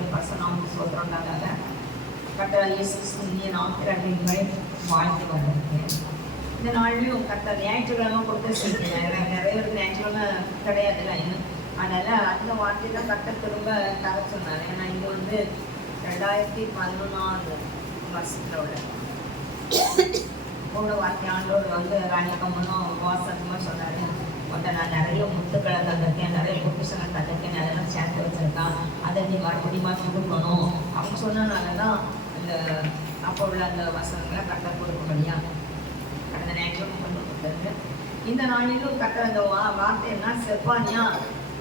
கர்த்தருடைய பரிசுத்த சொல்றாங்க. கர்த்தர் இயேசு கிறிஸ்துவின் நாமத்தில் வாழ்த்து வந்திருக்கு. இந்த நாள்லையும் கர்த்தர் ஞாயிற்றுக்கிழமை கொடுத்து செய்கிறார். நிறைய பேருக்கு ஞாயிற்றுக்கிழமை கிடையாதுல்ல. அதனால் அந்த வார்த்தை தான் கர்த்தர் திரும்ப தர சொன்னார். ஏன்னா இது 2014 வருஷத்தில் உள்ள வார்த்தை ஆண்டோடு ராணிக்கம்மனும் வாசகமாக சொன்னார். நான் நிறைய முத்துக்களை தந்திருக்கேன், நிறைய பொக்கிஷங்கள் தந்திருக்கேன், அதெல்லாம் சேர்த்து வச்சுருக்கான், அதை நீ மறுபடியுமா கொடுக்கணும் அப்படின்னு சொன்னனால தான் அந்த அப்போ உள்ள அந்த வசனங்களை கர்த்தர் கொடுக்கபடியா கடந்த ஞாயிற்றுக்கிழமை கொண்டு கொடுத்தது. இந்த நாளிலும் கர்த்தர் அந்த வார்த்தை என்ன, செப்பானியா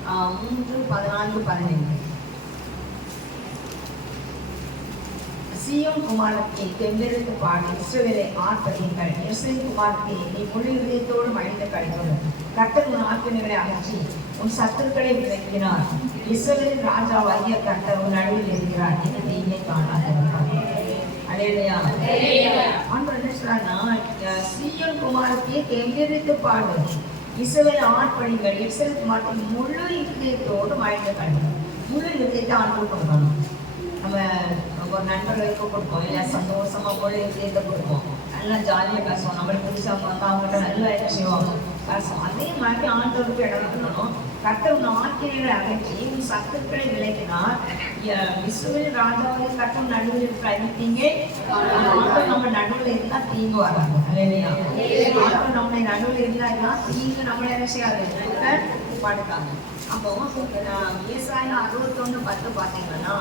3:14-15. சீயோன் குமாரத்தை தெம்பெடுத்து பாடி இஸ்ரவேலை ஆர்ப்பரியுங்கள். எருசலேம் குமாரத்தை நீ முழு இதயத்தோடு மகிழ்ந்து களிக்கொள். கர்த்தர் உன் ஆக்கினைகளை அகற்றி உன் சத்துருக்களை விலக்கினார். இஸ்ரவேலின் ராஜாவாகிய கர்த்தர் உன் நடுவில் இருக்கிறார். இந்த தீமை காணாதிருக்கிறார். அல்லேலூயா. ஆண்டவர் என்ன சொல்றாருன்னா, சீயோன் குமாரத்தை தெம்பெடுத்து பாடு இஸ்ரவேலை ஆர்ப்பரியுங்கள். எருசலேம் குமாரத்தை முழு இதயத்தோடு மகிழ்ந்து களிக்கொள். முழு இதயத்தை ஆண்டு கொடுக்கணும். நம்ம ஒரு நண்பர்களுக்கு கொடுப்போம், இல்லை சந்தோஷமா போல இதயத்தை கொடுப்போம், நல்லா ஜாலியாக பேசுவோம், நம்மளுக்கு புதுசாக பார்த்தா அவங்ககிட்ட நல்லா என்ன செய்வாங்க பேசுவோம். அதே மாதிரி ஆண்டவருக்கு இடம் கொடுக்கணும். கர்த்தர் உன் ஆக்கினைகளை அகற்றி உன் சத்துருக்களை விலக்கினார். இஸ்ரவேல் ராஜாவுடைய கர்த்தர் நடுவில் இருக்கிற தீங்கே நம்ம நடுவில் இருந்தால் தீங்கு வராது. இல்லையா? ஆண்டவர் நம்மளை நடுவில் இருந்தாருன்னா தீங்கு நம்மளை என்ன செய்யாது படுத்தாங்க. அப்போ ஏசாயா 61:10 பார்த்தீங்கன்னா,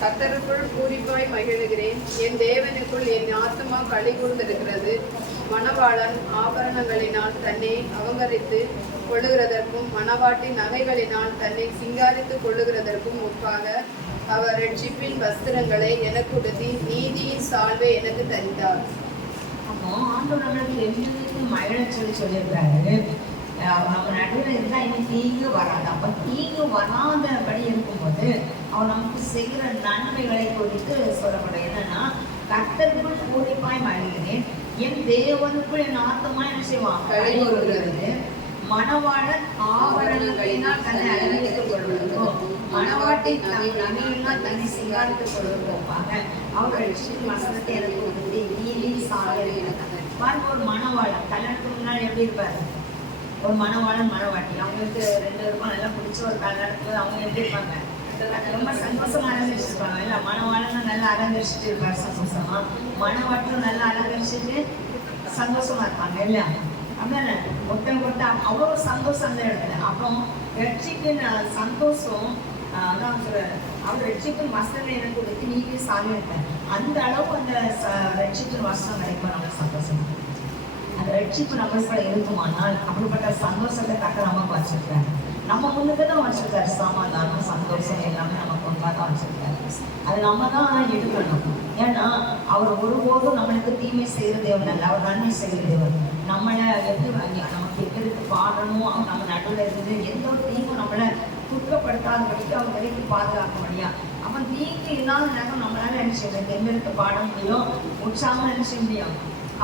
கர்த்தருக்குள் பூரிப்பாய் மகிழுகிறேன். என் தேவனுக்குள் என் ஆத்துமா களி கூர்ந்திருக்கிறது. மணவாளன் ஆபரணங்களினால் தன்னை அலங்கரித்து கொள்ளுகிறதற்கும் மணவாட்டின் நகைகளினால் தன்னை சிங்காரித்து கொள்ளுகிறதற்கும் ஒப்பாக அவர் ரட்சிப்பின் வஸ்திரங்களை எனக்கு உடுத்தி நீதியின் சால்வை எனக்கு தந்தார். அப்போ ஆண்டவர்களுக்கு மகிழ சொல்லியிருக்காரு. நம்ம நடுவில் இருந்தால் இனி தீங்கு வராது. அப்போ தீங்கு வராதபடி இருக்கும்போது அவன் நமக்கு செய்கிற நன்மைகளை குறித்து சொல்லப்படும். என்னன்னா, கர்த்தருக்குள் பூரிப்பாய் மகிழ்கிறேன், என் தேவனுக்குள் என் ஆத்மா என்ன செய்வான் களி கூறுகிறது. மணவாளன் ஆபரணங்களினால் தன்னை அலங்கரித்துக் கொள்வதற்கும் மணவாட்டின் நகையினால் தன்னை சிங்காரித்துக் கொள்வதற்காக அவர்கள் வசனத்தை எனக்கு உறுதி நீதி சாலை. ஒரு மணவாளன் கல்யாணத்துக்கு முன்னாடி எப்படி இருப்பாரு? ஒரு மணவாளன் மணவாட்டி அவங்களுக்கு 2 பேருக்கும் நல்லா பிடிச்ச ஒரு கல்யாணத்துக்கு அவங்க எப்படி இருப்பாங்க? ரொம்ப சந்தோஷமா அலங்கரிச்சிருப்பாங்க. இல்லை, மணவாளனும் நல்லா அலங்கரிச்சுட்டு இருப்பாரு சந்தோஷமா, மணவாட்டியும் நல்லா அலங்கரிச்சுட்டு சந்தோஷமா இருப்பாங்க. இல்லையா? அப்படின்னா ஒருத்தன் அவ்வளோ சந்தோஷம் அந்த இடத்துல. அப்புறம் ரட்சிப்பின் சந்தோஷம் அதான் சொல்றாரு, அவர் ரட்சிப்பின் வசனம் எனக்கு கொடுத்து நீங்க சாமி இருக்காரு. அந்த அளவு அந்த ரட்சிப்பின் வசனம் கிடைக்கும் நம்ம சந்தோஷம். அந்த ரட்சிப்பு நம்மளுக்குள்ள இருக்குமானால் அப்படிப்பட்ட சந்தோஷத்தை கர்த்தர் நமக்கு வச்சிருக்காரு. நம்ம முன்னுக்கு தான் வச்சிருக்காரு. சமாதானம் சந்தோஷம் எல்லாமே நமக்கு முன்பாக தான் வச்சிருக்காரு. அது நம்ம தான் எடுக்கணும். ஏன்னா அவர் ஒருபோதும் நம்மளுக்கு தீமை செய்கிற தேவன் அல்ல, அவர் நன்மை செய்கிற தேவன். நம்மளை எப்படி நமக்கு எதிர்த்து பாடணும், அவர் நம்ம நடுவில் இருந்து எந்த ஒரு தீங்கும் நம்மளை குற்றப்படுத்தாதபடிக்கு அவர் வரைக்கும் பாதுகாக்க முடியா. அப்போ தீங்கு இல்லாத நேரம் நம்மளால என்ன செய்யணும், தெம்பெடுத்து பாட முடியும், உற்சாகம் என்ன செய்ய முடியும்,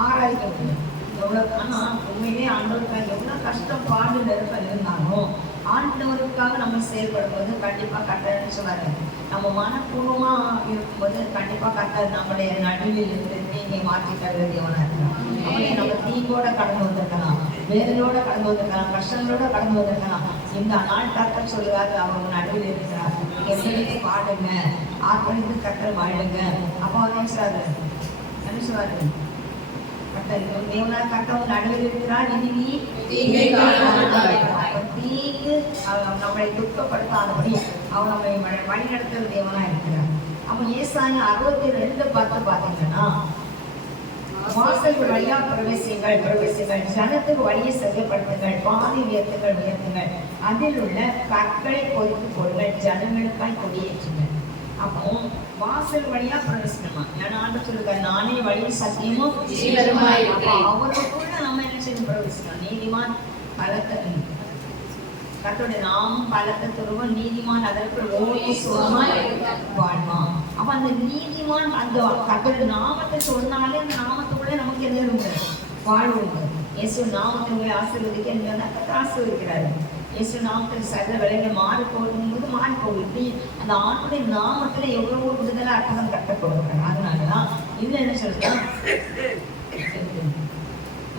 ஆராய்க்க முடியும். எவ்வளோ ஆனால் உண்மையிலே ஆண்டவருக்காக எவ்வளோ கஷ்டம் பாடு நெருக்கம் இருந்தாலும் ஆண்டவருக்காக நம்ம செயல்படும்போது கண்டிப்பாக கர்த்தர் நினைச்சுவாரு. நம்ம மனப்பூர்வமாக இருக்கும்போது கண்டிப்பாக கர்த்தர் நம்மளுடைய நடுவில் இருந்து தீங்கை மாற்றி தருகிற தேவனாக இருக்கலாம். அவங்களே நம்ம தீங்கோட கடந்து வந்திருக்கலாம், வேதனையோட கடந்து வந்திருக்கலாம், கஷ்டங்களோட கடந்து வந்திருக்கலாம். இந்த நாள் கர்த்தர் சொல்லுவாரு, அவங்க நடுவில் இருக்கிறார், எப்படி பாடுங்க, ஆர்ப்பணித்து கர்த்தர் வாழுங்க. அப்போ அவர் நினைச்சுவாரு தேவனால கர்த்தர் நடுவில் இருக்கிறார், இனி தீங்கு நம்மளை துக்கப்படுத்தாதபடி அவர் நம்மளை வழிநடத்துகிற தேவனா இருக்கிறார். அப்போ ஏசாயா 62:10 பார்த்தீங்கன்னா, வாசல் வழியா பிரவேசிங்கள், ஜனத்துக்கு வழியை செல்லப்படுத்துங்கள், பாதி உயர்த்துங்கள், அதில் உள்ள கற்களை பொறுத்து போடுங்கள், ஜனங்களுக்காய் கொடியேற்றுங்கள். அப்போ வாசல் வழியா பிரவேசிக்கணுமா? ஏன்னா ஆண்டவர் சொல்லுங்க, நானே வழி சத்தியமும் ஜீவனுமாய் இருக்கிறேன். அவருக்குள்ள நம்ம என்ன செய்யணும்? பிரவேசிக்கணும். நீதிமான் பலத்த கர்த்தருடைய நாமம் பலத்த துருவம், நீதிமான் அதற்கு ஓடி சுகமாய் வாழ்வான். அப்ப அந்த நீதிமான் அந்த கர்த்தருடைய நாமத்தை சொன்னாலே அந்த நாமத்துக்குள்ள நமக்கு என்ன இருக்கு? வாழ்வு உண்டு. இயேசு நாமத்தை ஆசீர்வதிக்க கர்த்தர் ஆசீர்வதிக்கிறாரு. இயேசு நாமத்தில் சகல வேலைகள் மாறி போகும்போது மாறி போகும். இப்படி அந்த ஆண்டுடைய நாமத்துல எவ்வளவோ விடுதலை அற்புதம் கட்டப்படுகிறாங்க. அதனாலதான் இதுல என்ன சொல்றா,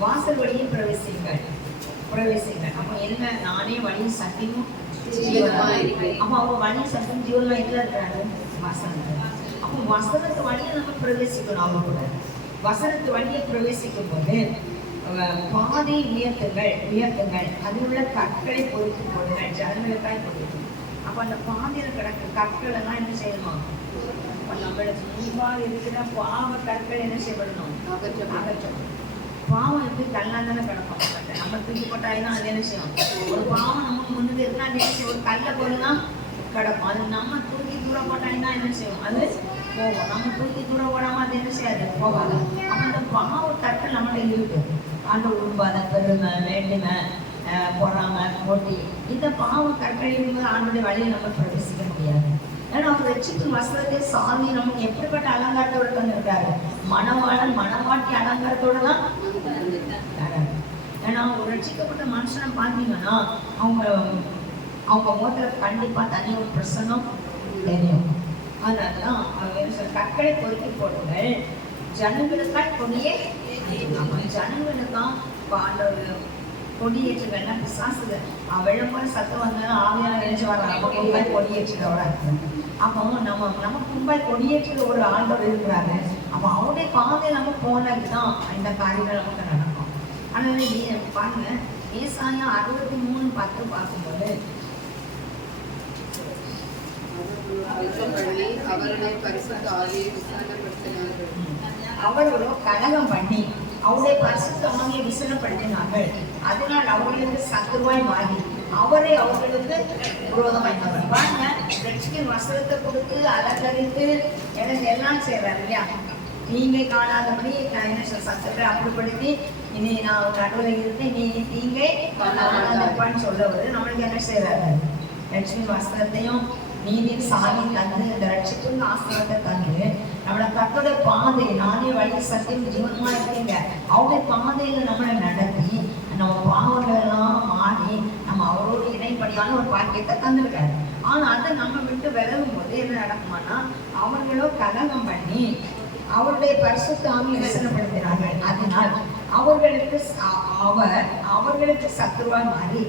வாசல் வழியை பிரவேசிங்கள் பிரவேசிங்கள். அப்ப என்ன? நானே வழி சத்தியமும் அப்ப அவங்க வழி சத்தியம் ஜீவன்லாம் எதுல இருக்கிறாரு? வசனத்துல. அப்போ வசனத்து வழியை நம்ம பிரவேசிக்கணும். அவங்க கூட வசனத்து வழியை பிரவேசிக்கும் போது பாதை உயர்த்துங்கள் அதில் உள்ள கற்களை பொறுத்து போடுங்கள், ஜனங்களுக்காய் பொறுத்து. அப்ப அந்த பாதையில கிடக்கு கற்கள் எல்லாம் என்ன செய்யணுமா? நம்மளுக்கு முன்பாக இருக்கிற பாவ கற்கள் என்ன செய்யப்படணும்? அகற்றணும். பாவம் எப்படி கல்லால் தானே கிடக்கும். நம்ம தூக்கி போட்டாதான் அது என்ன செய்யும்? ஒரு பாவம் நமக்கு முன்னுக்கு இருக்குன்னா அது என்ன செய்யும்? ஒரு கல்லை போலதான் கிடக்கும். அது நம்ம தூக்கி தூரம் போட்டாதான் என்ன செய்யும்? அது போகும். நம்ம தூக்கி தூரம் போடாம அது என்ன செய்யாது? போகாது. அப்ப அந்த பாவ கற்கள் நம்மகிட்ட இருக்கு. அந்த உருவாத பெருமை, வேண்டுமை, பொறாமை, போட்டி, இந்த பாவ கற்கள் இருக்கும்போது ஆண்டுடைய வழியை நம்ம பிரவேசிக்க முடியாது. ஏன்னா அவர் ரட்சிக்கும் வஸ்திரத்தை சாமி நமக்கு எப்படிப்பட்ட அலங்காரத்தோட தந்திருக்காரு? மணவாளன் மணவாட்டி அலங்காரத்தோட தான். ஏன்னா ஒரு ரட்சிக்கப்பட்ட மனுஷனை பார்த்தீங்கன்னா அவங்க முகத்துல கண்டிப்பா தனி ஒரு பிரசன்னம் தெரியும். அதனாலதான் அவர் கற்களை பொறுக்கி போடுங்கள், ஜனங்களுக்காய் கொடியே ஜனங்களுக்காம் கொடியேற்றுகள்னா பிசாசுகள் வெள்ளம்போல சத்தம் வந்தாலும் ஆவியான நினைச்சு வர நம்ம கும்பாய் கொடியேற்றுகளோட இருக்கு. அப்போ நம்ம கும்பாய் கொடியேற்றுல ஒரு ஆண்டவர் இருக்கிறாரு. அப்போ அவருடைய பாதை நம்ம போனதுதான் இந்த காரியங்கள் நமக்கு நடக்கும். அதனால பாருங்க, ஏசாயா 63:10 பார்க்கும்போது அவர்களோ கலகம் பண்ணி அவருடைய பரிசுத்த ஆவியை விசனப்படுத்தினார்கள். அதனால் அவர்களுக்கு சத்துருவாய் மாறி அவரை அவர்களுக்கு விரோதமாய் பாருங்க. ரட்சிக்கின் வஸ்திரத்தை கொடுத்து அலங்கரித்து எனக்கு எல்லாம் செய்யறாரு இல்லையா? நீங்க காணாதபடி சத்துரை அப்படிப்படுத்தி இனி நான் ஒரு நடுவில் இருந்து நீ தீங்கை காணாதப்பான்னு சொல்லவர் நம்மளுக்கு என்ன செய்யறாரு? ரட்சிக்கின் வஸ்திரத்தையும் நீதியின் சாமி தந்து இந்த ரட்சிப்புன்னு ஆசிரியத்தை தந்து நம்மளை கத்தோட பாதை, நானே வழி சத்தியம் ஜீவனமா இருக்கீங்க, அவருடைய பாதையில நம்மளை நடத்தி நம்ம பாவங்கள் எல்லாம் மாறி நம்ம அவரோட இணைப்படியான ஒரு பாக்கியத்தை தந்திருக்காரு. ஆனா அதை நம்ம விட்டு விலகும் போது என்ன நடக்குமானா, அவர்களோ கலகம் பண்ணி அவருடைய பரிசுத்த ஆவியை விசனப்படுத்தினார்கள். அதனால் அவர்களுக்கு சத்துருவாய் மாறி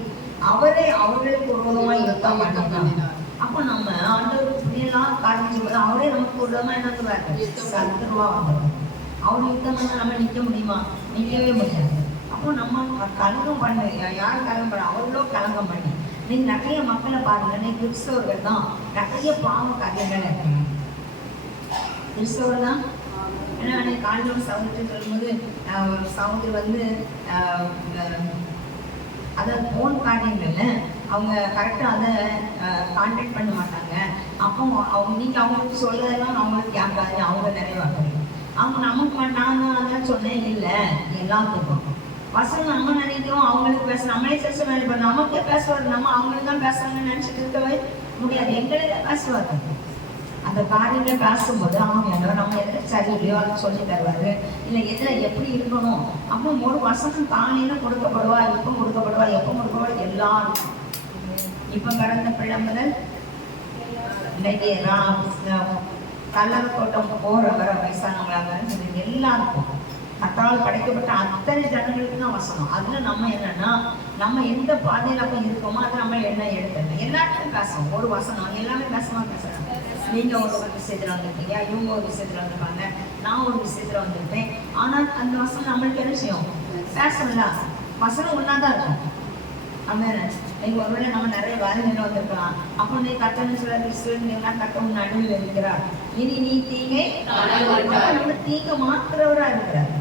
அவரை அவர்களுக்கு விரோதமாய் யுத்தம் பண்ணினார். அப்போ நம்ம ஆண்டவருக்கு இப்படியெல்லாம் காரணம் போது அவரே நமக்கு விரோதமா என்ன சொல்றாரு? சத்துருவா வந்துடும். அவர் யுத்தம் பண்ண நம்ம நிற்க முடியுமா? நிற்கவே முடியாது. அப்போ நம்ம கலங்கம் பண்ண யார் கலங்கம் பண்ண? அவர்களோ கலங்கம் பண்ணி. நீங்க நிறைய மக்களை பாருங்க, நீ கிறிஸ்தவர்கள் தான் நிறைய பாவ காரியங்கள் இருக்காங்க. கிறிஸ்தவர் தான். ஏன்னா அன்னைக்கு காலையில் சகோதரி சொல்லும்போது சகோதரி வந்து அதாவது ஃபோன் காரியங்கள்ல அவங்க கரெக்டாக அதை கான்டாக்ட் பண்ண மாட்டாங்க. அப்போ நீங்கள் அவங்களுக்கு சொல்லதெல்லாம் அவங்களுக்கு கேட்காது, அவங்க நிறைவாக்குறீங்க. அவங்க நமக்கு நான் அதான் சொன்னேன் இல்லை எல்லாத்துக்கும் பசங்க நம்ம நினைக்கிறோம் அவங்களுக்கு பேச நம்மளே பேச வேலை இப்போ நமக்கே பேசுவார். நம்ம அவங்களுக்கு தான் பேசுறாங்கன்னு நினச்சிட்டு இருக்கவே முடியாது. எங்களே தான் பேசுவாங்க. அந்த காரியங்களை பேசும்போது அவங்க நம்ம எதில் சரி இல்லையோ அதை சொல்லி தருவாரு. இல்லை எதில் எப்படி இருக்கணும். அப்போ ஒரு வசனம் காலையில் கொடுக்கப்படுவா, எப்போ கொடுக்கப்படுவா, எப்போ கொடுக்கப்படுவா எல்லாரும். இப்போ கடந்த பிள்ளை முதல் இன்னைக்கு கல்லறை தோட்டம் போகிற வர வயசானவங்களாக சொல்லி எல்லாருக்கும் கத்தால் படைக்கப்பட்ட அத்தனை ஜனங்களுக்கு தான் வசனம். அதில் நம்ம என்னன்னா நம்ம எந்த பாதையில் அப்போ இருக்கோமோ அதை நம்ம என்ன எடுத்துடணும். எல்லாருமே பேசுவோம். ஒரு வசனம் எல்லாமே பேசுவாங்க. நீங்கள் ஒரு விஷயத்தில் வந்திருப்பீங்க, இவங்க ஒரு விஷயத்தில் வந்திருப்பாங்க, நான் ஒரு விஷயத்தில் வந்திருப்பேன். ஆனால் அந்த வசனம் நம்மளுக்கு என்ன செய்யும்? பேசலாம். வசனம் ஒன்றா தான் இருக்கும். அங்கே நீங்கள் ஒருவேளை நம்ம நிறைய வேலைகள் வந்திருக்கலாம். அப்போ நீ கட்டணம் சொல்ல கிறிஸ்துவன் கட்டணம் நடுவில் இருக்கிறார். இனி நீ தீங்கை நம்ம தீங்க மாத்துறவராக இருக்கிறார்.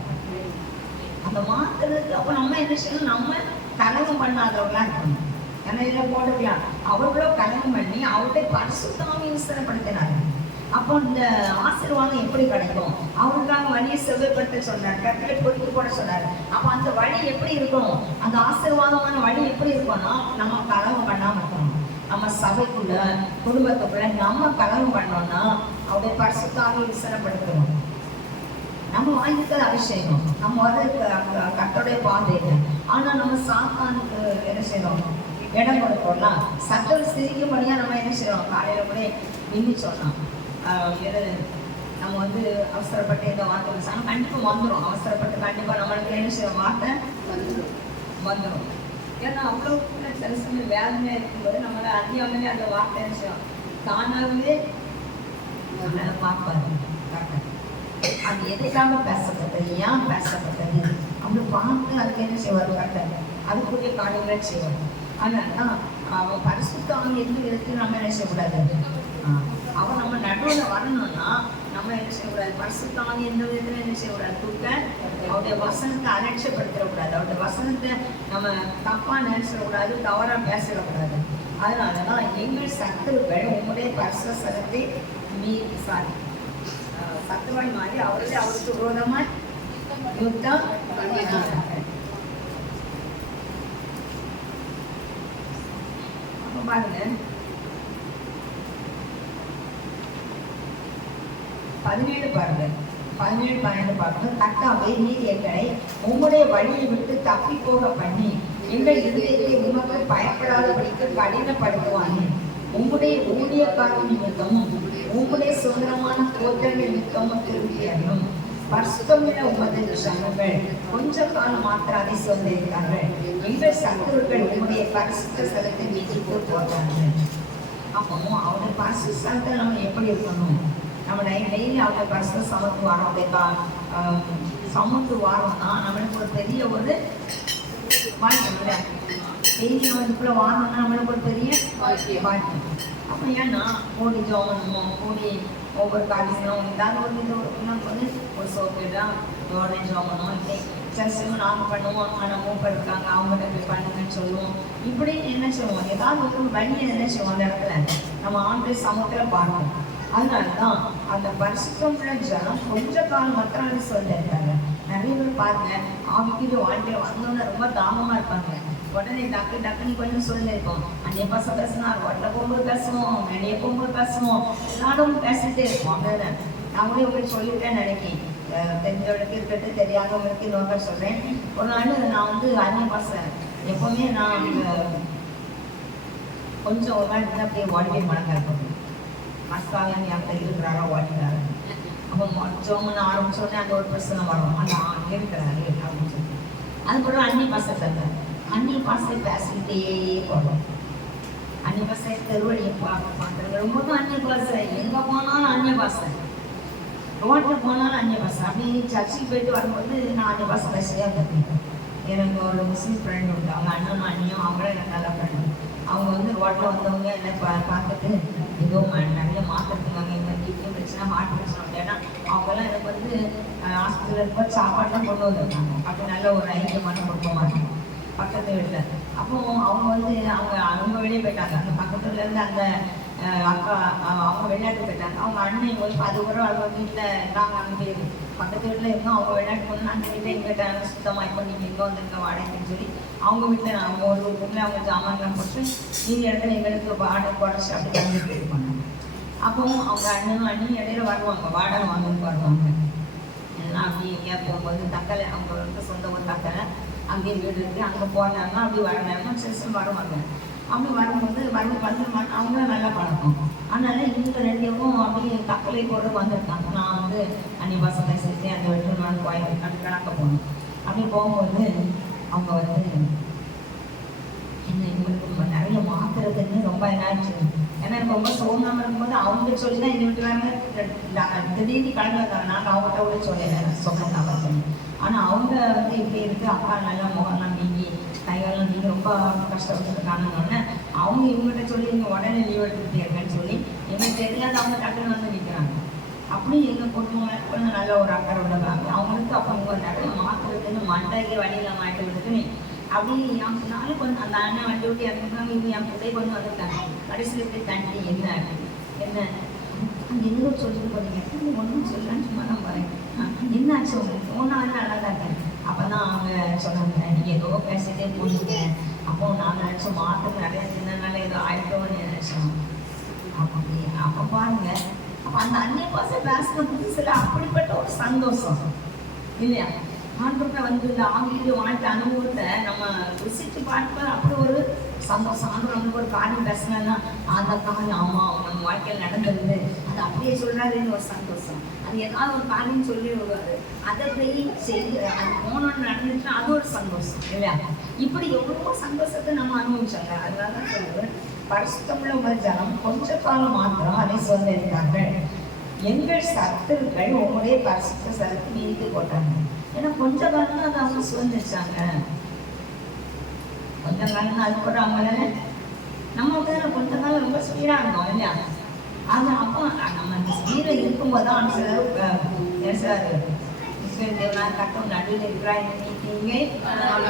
அந்த மாத்துறதுக்கு அப்போ நம்ம என்ன செய்யணும்? நம்ம கலகம் பண்ணாதவர்களா இருக்கணும். ஏன்னா இதில் போட்டுக்கலாம். அவர்களோ கலகம் பண்ணி அவருடைய பரிசுத்த ஆவியை விசனப்படுத்தினார்கள். அப்போ அப்போ இந்த ஆசீர்வாதம் எப்படி கிடைக்கும்? அவருக்காக வழியை செவ்வாய்ப்படுத்த சொன்னார், கட்டளை பொறுத்து போட சொன்னார். அப்போ அந்த வழி எப்படி இருக்கணும்? அந்த ஆசீர்வாதமான வழி எப்படி இருக்கும்னா, நம்ம கலவு பண்ணாம இருக்கணும். நம்ம சபைக்குள்ள குடும்பத்துக்குள்ள நம்ம கலவு பண்ணோம்னா அவருடைய பரிசுத்தாக விசனப்படுத்தணும். நம்ம வாங்கிக்கிறது அபிஷேகம், நம்ம வர்றது கர்த்தருடைய பாதையில. ஆனா நம்ம சாத்தானுக்கு என்ன செய்யறோம்? இடம் கொடுத்தோம்னா சத்தம் சிரிக்கும்படியா நம்ம என்ன செய்யறோம்? காலையில கூட இன்னி சொன்னோம், நம்ம வந்து அவசரப்பட்டு இந்த வார்த்தை சொன்னா கண்டிப்பா வந்துடும். அவசரப்பட்டு கண்டிப்பா நம்மளுக்கு என்ன செய்யறோம்? வார்த்தை வந்துடும். ஏன்னா அவ்வளோ சில சமயம் வேதனையா இருக்கும்போது நம்மளை அறியாமலே அந்த வார்த்தை என்ன செய்யறோம்? தானாகவே பார்ப்பாரு. அது எதுக்காக பேசப்பட்டது, ஏன் பேசப்பட்டது அப்படி பார்த்து அதுக்கு என்ன செய்வார்? கரெக்டாக அதுக்குரிய காரியங்களை செய்வார். அதனால அவன் பரிசுத்தம் எந்த விதத்தையும் நம்ம என்ன செய்யக்கூடாது. அவன் நம்ம நடுவில் வரணும்னா நம்ம என்ன செய்யக்கூடாது? பரிசுத்தம் எந்த விதத்துல என்ன செய்யக்கூடாது? தூக்க அவருடைய வசனத்தை அலட்சியப்படுத்திடக்கூடாது. அவருடைய வசனத்தை நம்ம தப்பா நினைச்சிடக்கூடாது, தவறா பேசிடக்கூடாது. அதனாலதான் எங்கள் சத்துருக்கள் உங்களுடைய பரிசுத்தத்தை சத்துருவாய் மாறி அவருக்கு விரோதமாய் யுத்தம் பண்ணினார்கள். அப்ப பாருங்க 17 பாருங்க, 17, 12 பாருங்க. கர்த்தாவே, நீர் எங்களை உம்முடைய வழியை விட்டு தப்பி போக பண்ணி எங்கள் இதயத்தை உமக்கு பயப்படாதபடிக்கு கடினப்படுத்துவானே. உம்முடைய ஊழியக்காரர் நிமித்தமும் உம்முடைய சுதந்திரமான கோத்திரங்கள் நிமித்தமும் திருப்தியடையும். பரிசுத்தமுள்ள உமது ஜனங்கள் கொஞ்ச காலம் மாத்திரம் அதை சொந்திருக்கார்கள். எங்கள் சத்துருக்கள் உம்முடைய பரிசுத்த ஸ்தலத்தை மீதித்து போட்டார்கள். அப்போ அவருடைய பரிசுத்த ஸ்தலத்தை நம்ம எப்படி இருக்கணும்? நம்ம டெய்லி அவருடைய பரிசுத்த சமத்து வாரம், அப்படியே சமத்து வாரம்னா நம்மளுக்கு ஒரு பெரிய ஒரு வாழ்க்கை. டெய்லி இதுக்குள்ள வாரம்னா நம்மளுக்கு ஒரு பெரிய வாழ்க்கை. அப்போ ஏன்னா ஓடி ஜோமனமோ ஓடி ஒவ்வொரு காரியங்களும் ஏதாவது ஒரு இன்னொன்று வந்து ஒரு சோப்பிடா ஓடி ஜோமனோ இல்லை சர்ச்சையும் நாங்கள் பண்ணுவோம். ஆனால் மூப்பர் இருக்காங்க, அவங்கள்ட்ட போய் பண்ணுங்கன்னு சொல்லுவோம். இப்படி என்ன செய்வோம்? ஏதாவது ஒரு வழியை என்ன செய்வோம்? அந்த இடத்துல நம்ம ஆண்டு சமூகத்தில் பார்ப்போம். அதனாலதான் அந்த பரிசுத்தமுள்ள ஜனம் கொஞ்ச காலம் மாத்திரம் சொல்லியிருக்காங்க. நிறைய பேர் பாருங்க, ஆவிக்குரிய வாழ்க்கையில வந்தோன்னு ரொம்ப தாமமா இருப்பாங்க. உடனே டக்குன்னு கொஞ்சம் சொல்லியிருக்கோம். அன்னைய பசங்க பேசினார், உடனே போகும்போது பேசுவோம், வெளியே போகும்போது பேசுவோம், எல்லாரும் பேசிட்டே இருப்போம். அப்படிதான் நாங்களே உங்களுக்கு சொல்லிட்டேன்னு நினைக்கிறேன். தெரிஞ்சவங்களுக்கு இருக்கட்டும், தெரியாதவங்களுக்கு இன்னொரு சொல்றேன். ஒரு நாள் நான் வந்து அன்னைய பசங்க எப்பவுமே நான் கொஞ்சம் ஒரு நாள் அப்படியே வாழ்க்கை மடங்கா இருப்போம். மஸ்தாலன் யார்கிட்ட இருக்கிறாரோ வாழ்கிறாரு. அப்போ ஜோமன் ஆரம்பிச்சோடனே அந்த ஒரு பிரச்சனை வரும், அந்த இருக்கிறாரு அப்படின்னு சொல்லி. அது கூட அன்னி பாசை தந்தார். அன்னி பாசை பேசிக்கிட்டே போடுறோம். அன்னி பாசை தெருவழியை பார்க்குறது ரொம்ப அந்நிய பாசை. எங்கே போனாலும் அந்நிய பாசை, ரோட்டில் போனாலும் அந்நிய பாசை. அப்படி சர்ச்சுக்கு போயிட்டு வரும்போது நான் அந்நிய பாசை பேசியே கற்றுக்கிட்டேன். எனக்கு ஒரு முஸ்லீம் ஃப்ரெண்ட் உண்டு, அவங்க அண்ணனும் அண்ணியும், அவங்களும் எனக்கு நல்ல ஃப்ரெண்டு. அவங்க வந்து ரோட்டில் வந்தவங்க என்ன பார்த்துட்டு ஏதோ நிறைய மாத்திரத்துக்காங்க, இந்த கிட்னி பிரச்சனை, ஹார்ட் பிரச்சனை உண்டு. ஏன்னா அவங்கெல்லாம் எனக்கு வந்து ஹாஸ்பிட்டலில் இருக்க சாப்பாடுலாம் கொண்டு வந்திருக்காங்க. அப்படி நல்ல ஒரு ஐக்கியமான குடும்பமாக பக்கத்து வீட்டில். அப்போ அவங்க வந்து அவங்க வெளியே போயிட்டாங்க. அந்த பக்கத்துலேருந்து அந்த அக்கா அவங்க வெளிநாட்டு போயிட்டாங்க. அவங்க அண்ணன் ஒரு 10 பேரும் அவங்க வீட்டில் நாங்கள் அங்கே பக்கத்து வீட்டில் இருந்தோம். அவங்க வெளிநாட்டு போகணும், அந்த வீட்டில் எங்கிட்ட சுத்தமாக இப்போ நீங்கள் எங்கே வந்திருக்க வாடகைன்னு சொல்லி அவங்க வீட்டில் அவங்க ஒரு வீட்டில் அவங்க ஜாமான்லாம் போட்டு இந்த இடத்துல எங்களுக்கு வாடகை குறைச்சி அப்படி தங்கிட்டு இருப்பாங்க. அப்போ அவங்க அண்ணனும் அண்ணியும் இடையில வருவாங்க, வாடகை வாங்கன்னு வருவாங்க. எல்லாம் அப்படி எங்கேயா போகும்போது தக்கலை, அவங்க வந்து சொந்த ஒரு தக்கலை அங்கேயே வீடு இருக்குது, அங்கே போனாங்கன்னா அப்படி வர நேரம் சிறுசும் வருவாங்க. அப்படி வரும்போது அவங்களும் நல்லா பழக்கம். அதனால இவங்க 2 பேரும் அப்படியே தக்கலை போட்டு வந்திருக்காங்க. நான் வந்து அன்னி பசங்க சேர்த்து அந்த வீட்டில் நான் கோயில் அப்படி கணக்க போகணும். அப்படி போகும்போது அவங்க வந்து என்ன இவங்களுக்கு நிறைய மாத்திரத்துன்னு ரொம்ப என்னாச்சு. ஏன்னா எனக்கு ரொம்ப சோகமாக இருக்கும்போது அவங்க சொல்லி தான் இந்த வீட்டுக்காரங்க திடீர்னு கலந்து வந்தாங்க. நாங்கள் அவங்கள்ட்ட கூட சொல்லலை சொன்னாங்க சொல்லி. ஆனால் அவங்க வந்து இப்படி இருக்குது, அப்பா நல்லா முகம்லாம் நீங்கி கைகாலம் நீங்கள் ரொம்ப கஷ்டப்பட்டுருக்காங்கன்னு அவங்க இவங்ககிட்ட சொல்லி நீங்கள் உடனே லீவ் எடுத்துகிட்டே இருக்கேன்னு சொல்லி எங்களுக்கு தெரியாத அவங்க டக்குன்னு வந்து நிற்கிறாங்க. அப்படி எங்கள் குடும்பம் கொஞ்சம் நல்ல ஒரு அக்கறை விடுறாங்க. அவங்களுக்கு அப்போ இவங்க நிறைய மாற்றுறதுன்னு மண்டைக்கு வழியில் மாட்டி விட்டுன்னு அப்படி நானும் கொஞ்சம் அந்த அண்ணன் வண்டி விட்டு இறந்துருக்காங்க. இவங்க என் பிள்ளை கொஞ்சம் வந்துருக்காங்க. கடைசியில் போய் தண்ணி என்ன எங்க சொல்லிட்டு போறீங்க? ஒன்றும் சொல்லலான்னு சும்மா தான் போறேன். என்னாச்சு உங்களுக்கு? ஒன்றும் நல்லா தான் இருக்கேன். அப்பதான் அவங்க சொன்னாங்க, நீங்க ஏதோ பேசிட்டே போனீங்க. அப்போ நான் நினைச்சோம் மாட்டுக்கு நிறைய தின்னனால ஏதோ ஆயிட்டோன்னு நினைச்சோம். அப்ப பாருங்க, அப்ப அந்த அந்நிய பாசை பேசின புதுசுல அப்படிப்பட்ட ஒரு சந்தோஷம் இல்லையா? ஆண்டவரை வந்து இந்த ஆங்கில வாழ்க்கை அனுபவத்தை நம்ம ருசித்து பார்ப்பது அப்படி ஒரு சந்தோஷம். ஆண்டவர் நமக்கு ஒரு காரியம் பேசினா அந்த காரியம் ஆமா நம்ம வாழ்க்கையில் நடந்தது அது அப்படியே சொல்றாருன்னு ஒரு சந்தோஷம். அது ஏதாவது ஒரு காரியம் சொல்லி விடுவாரு, அதை போய் செய்து அது போனோன்னு நடந்துச்சுன்னா அது ஒரு சந்தோஷம் இல்லையா? இப்படி எவ்வளவோ சந்தோஷத்தை நம்ம அனுபவிச்சாங்க. அதனால சொல்லுவேன், பரிசுத்தமுள்ள உங்கள் ஜனம் கொஞ்ச காலம் மாத்திரம் அதை சொந்தரித்தார்கள். எங்கள் சத்துருக்கள் உங்களுடைய பரிசுத்த ஸ்தலத்தை மீறிட்டு போட்டாங்க. ஏன்னா கொஞ்ச காலம் தான் அதை அவங்க சுதந்திரிச்சாங்க. கொஞ்ச காலம் அது கூட அவங்கள நம்ம கொஞ்ச காலம் ரொம்ப ஸ்பீடா இருந்தோம் இல்லையா? அது அப்போ நம்ம அந்த ஸ்பீட இருக்கும்போது தான் சிலர் கட்டம் நடுவில் இருக்கிறாங்க அந்த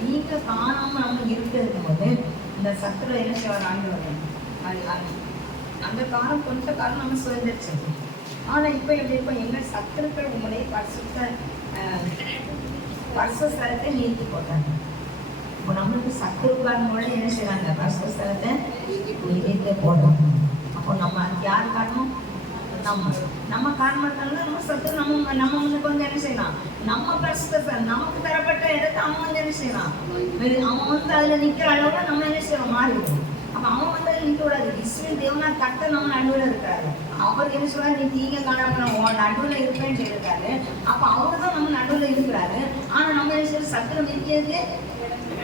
நீங்க காணாம நம்ம இருக்கிறது போது இந்த சத்துரு என்ன செய்வார்? ஆண்டு அந்த காலம் கொஞ்ச காலம் நம்ம சுதந்திரிச்சது. ஆனா இப்ப எப்படி இருக்கும்? எங்க சத்துருக்கள் உங்களுடைய பரிசுத்த ஸ்தலத்தை நீக்கி போட்டாங்க. இப்போ நம்மளுக்கு சத்துருக்காரங்களோட என்ன செய்யறாங்க? பரிசுத்த ஸ்தலத்தை நீக்கி போடுறாங்க. அப்போ நம்ம யார் காரணம்? நம்ம காரணம் நம்ம சத்துரு நம்ம முன்னுக்கு வந்து என்ன செய்யலாம்? நம்ம பரிசுத்த நமக்கு தரப்பட்ட இடத்தை அவன் வந்து என்ன செய்யலாம்? அவன் வந்து அதுல நிக்கிற அளவுல நம்ம என்ன செய்யறோம்? மாறிடுவோம். அப்ப அவன் வந்து நிக்க கூடாது. இஸ்ரவேல் தேவனா கர்த்தர் நம்ம நடுவில் இருக்காரு. அவர் என்ன சொல்றாரு? நீ தீங்க காணாம உன் நடுவில் இருப்பேன்னு சொல்லியிருக்காரு. அப்ப அவருதான் நம்ம நடுவில் இருக்கிறாரு. ஆனா நம்ம என்ன செய்யற? சத்துரம் இருக்கிறது.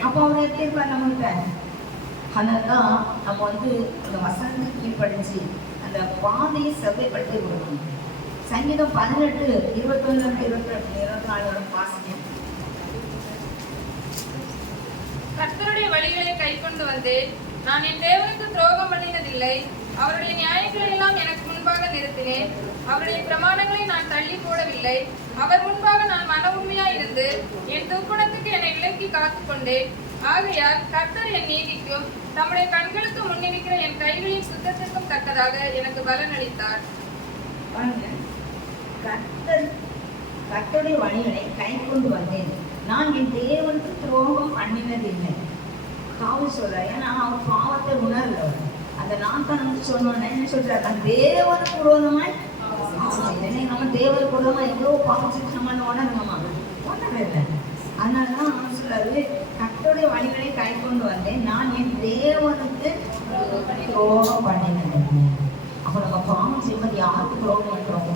அப்ப அவர் எப்படி இருப்பாரு நம்மகிட்ட? அதனாலதான் நம்ம வந்து அந்த வசனத்துக்கு கீழ்படிச்சு அந்த பாதையை செவ்வாய்ப்படுத்தி கொடுக்கணும். சங்கீதம் 18:21-24 வாசிக்க. கர்த்தருடைய வழிகளை கை கொண்டு வந்தேன். நான் என் தேவனுக்கு துரோகம் பண்ணினதில்லை. அவருடைய நியாயங்களை எல்லாம் எனக்கு முன்பாக நிறுத்தினேன். அவருடைய பிரமாணங்களை நான் தள்ளி போடவில்லை. அவர் முன்பாக நான் மன உண்மையாயிருந்து என் துக்குணத்துக்கு என்னை விலக்கி காத்துக் கொண்டேன். ஆகையால் கர்த்தர் என் நீதிக்கும் தம்முடைய கண்களுக்கு முன்னிருக்கிற என் கைகளின் சுத்தத்திற்கும் தக்கதாக எனக்கு பலன் அளித்தார். கர்த்தருடைய வழிகளை கை கொண்டு வந்தேன். நான் என் தேவனுக்கு துரோகம் பண்ணினதில்லை. காவல் சொல்ற, ஏன்னா அவர் பாவத்தை உணர்ல. அந்த நான் தான் வந்து சொன்னோன்னு என்ன சொல்றாரு? நான் தேவனுக்கு விரோதமாய் நம்ம தேவனுக்கு விரோதமா எவ்வளோ பாவத்துக்கு நம்ம உணரணுமா? உணரல. அதனாலதான் அவன் சொல்றாரு, கர்த்தருடைய வழிகளை கை கொண்டு வந்தேன். நான் என் தேவனுக்கு துரோகம் பண்ணினதில்லை. அப்ப நம்ம பாவம் செய்வது யாருக்கு துரோகம் பண்றோம்?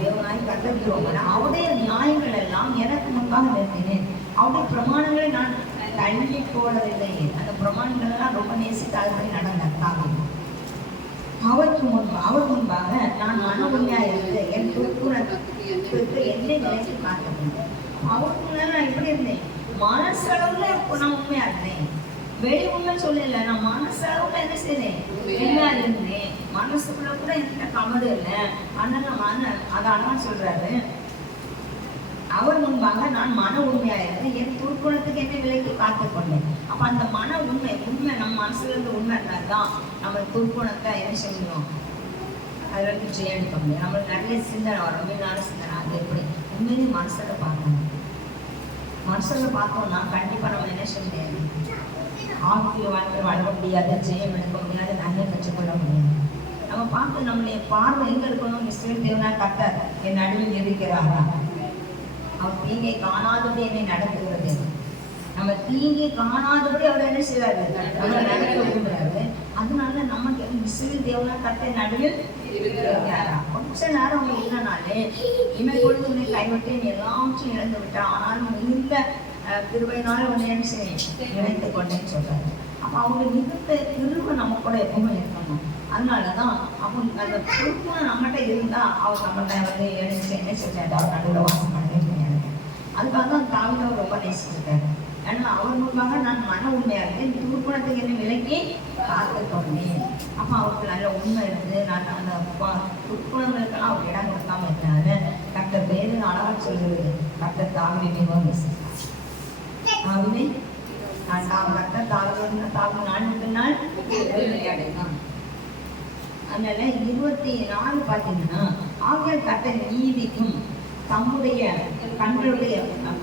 தேவனாய் கர்த்தர் துரோகம். அவருடைய நியாயங்கள் எல்லாம் எனக்கு முன்பாக நிறுத்தினேன். அவருடைய பிரமாணங்களை நான் தள்ளி போடவில்லை. அந்த பிரமாணங்கள் எல்லாம் ரொம்ப நேசித்து அதுபடி நடந்தாங்க. அவர் முன்பாக நான் மன உண்மையா இருந்து என் துக்குணத்துக்கு என்னை நிலைத்து காத்திருந்தேன். அவருக்கு முன்னாடி நான் எப்படி இருந்தேன்? மனசளவுல நான் உண்மையா இருந்தேன். வெளி உண்மை சொல்லல, நான் மனசளவுல என்ன செய்தேன்? உண்மையா இருந்தேன். மனசுக்குள்ள கூட என்கிட்ட கமடு இல்லை. அதனால அதான் சொல்றாரு, அவர் முன்பாக நான் மன உண்மையாயிருந்தேன். என் துர்க்குணத்துக்கு என்ன விலைக்கு காத்துக் கொண்டேன். அப்ப அந்த மன உண்மை நம்ம மனசுல இருந்து உண்மை இருந்தால்தான் நம்ம துர்க்குணத்தை என்ன செய்யணும்? அதுல இருந்து ஜெயடிக்க முடியும். நம்மளுக்கு நிறைய சிந்தனை வரும், வீணான சிந்தனை. அது எப்படி உண்மையிலே மனசுல பார்க்கணும். மனசுல பார்த்தோம்னா கண்டிப்பா நம்ம என்ன செய்ய முடியாது? ஆவிக்குரிய வாழ்க்கை வாழ முடியாது, ஜெயம் எடுக்க முடியாது, நன்மை கற்றுக்கொள்ள முடியாது. நம்ம பார்த்து நம்மளுடைய பார்வை எங்க இருக்கணும்? இஸ்ரவேல் தேவனா கர்த்தர் என் நடுவில் இருக்கிறாரா? அவர் தீங்கை காணாதபடி என்னை நடத்துகிறது. நம்ம தீங்கை காணாதபடி அவர் என்ன செய்வாரு? நம்ம நடக்க விரும்புறாரு. அதனால நமக்கு இஸ்ரவேல் தேவனா கர்த்தர் நடுவில் இருக்கிறாரா? கொஞ்ச நேரம் அவங்க இல்லைனாலே இமை கொண்டு உன்னை கைவிட்டேன், எல்லாவற்றையும் இழந்து விட்டான், ஆனாலும் மிகுந்த கிருபையினால உன்னை என்ன செய்ய நினைத்து கொண்டேன்னு சொல்றாரு. அப்ப அவங்க மிகுந்த கிருபை நம்ம கூட எப்பவுமே இருக்கணும். அதனாலதான் அவங்க அந்த பொறுப்பு நம்மகிட்ட இருந்தா அவங்க நம்மகிட்ட வந்து என்ன செஞ்சாரு? அவர் நடுவில் வாசம் பண்ணவே முடியாது. அதுக்காக தான் தாவீதை ரொம்ப நேசிச்சிருக்காரு. ஏன்னா அவர் முன்பாக நான் மன உண்மையா இருந்தேன், துர்க்குணத்துக்கு என்ன விலக்கி காத்துக்கொண்டேன். அப்ப அவருக்கு நல்ல உண்மை இருந்து நான் அந்த துர்க்குணங்களுக்கெல்லாம் அவர் இடம் கொடுக்காம இருந்தாரு. கர்த்தர் வேறு அழகா சொல்கிறது, கர்த்தர் தாவீதை மிகவும் நேசித்தார். தாவீதை நான் கர்த்தர் தாவீதை நாளுக்கு நாள் அடைந்தான். அதனால 24 பார்த்தீங்கன்னா ஆகியால் கர்த்தர் நீதிக்கும் தம்முடைய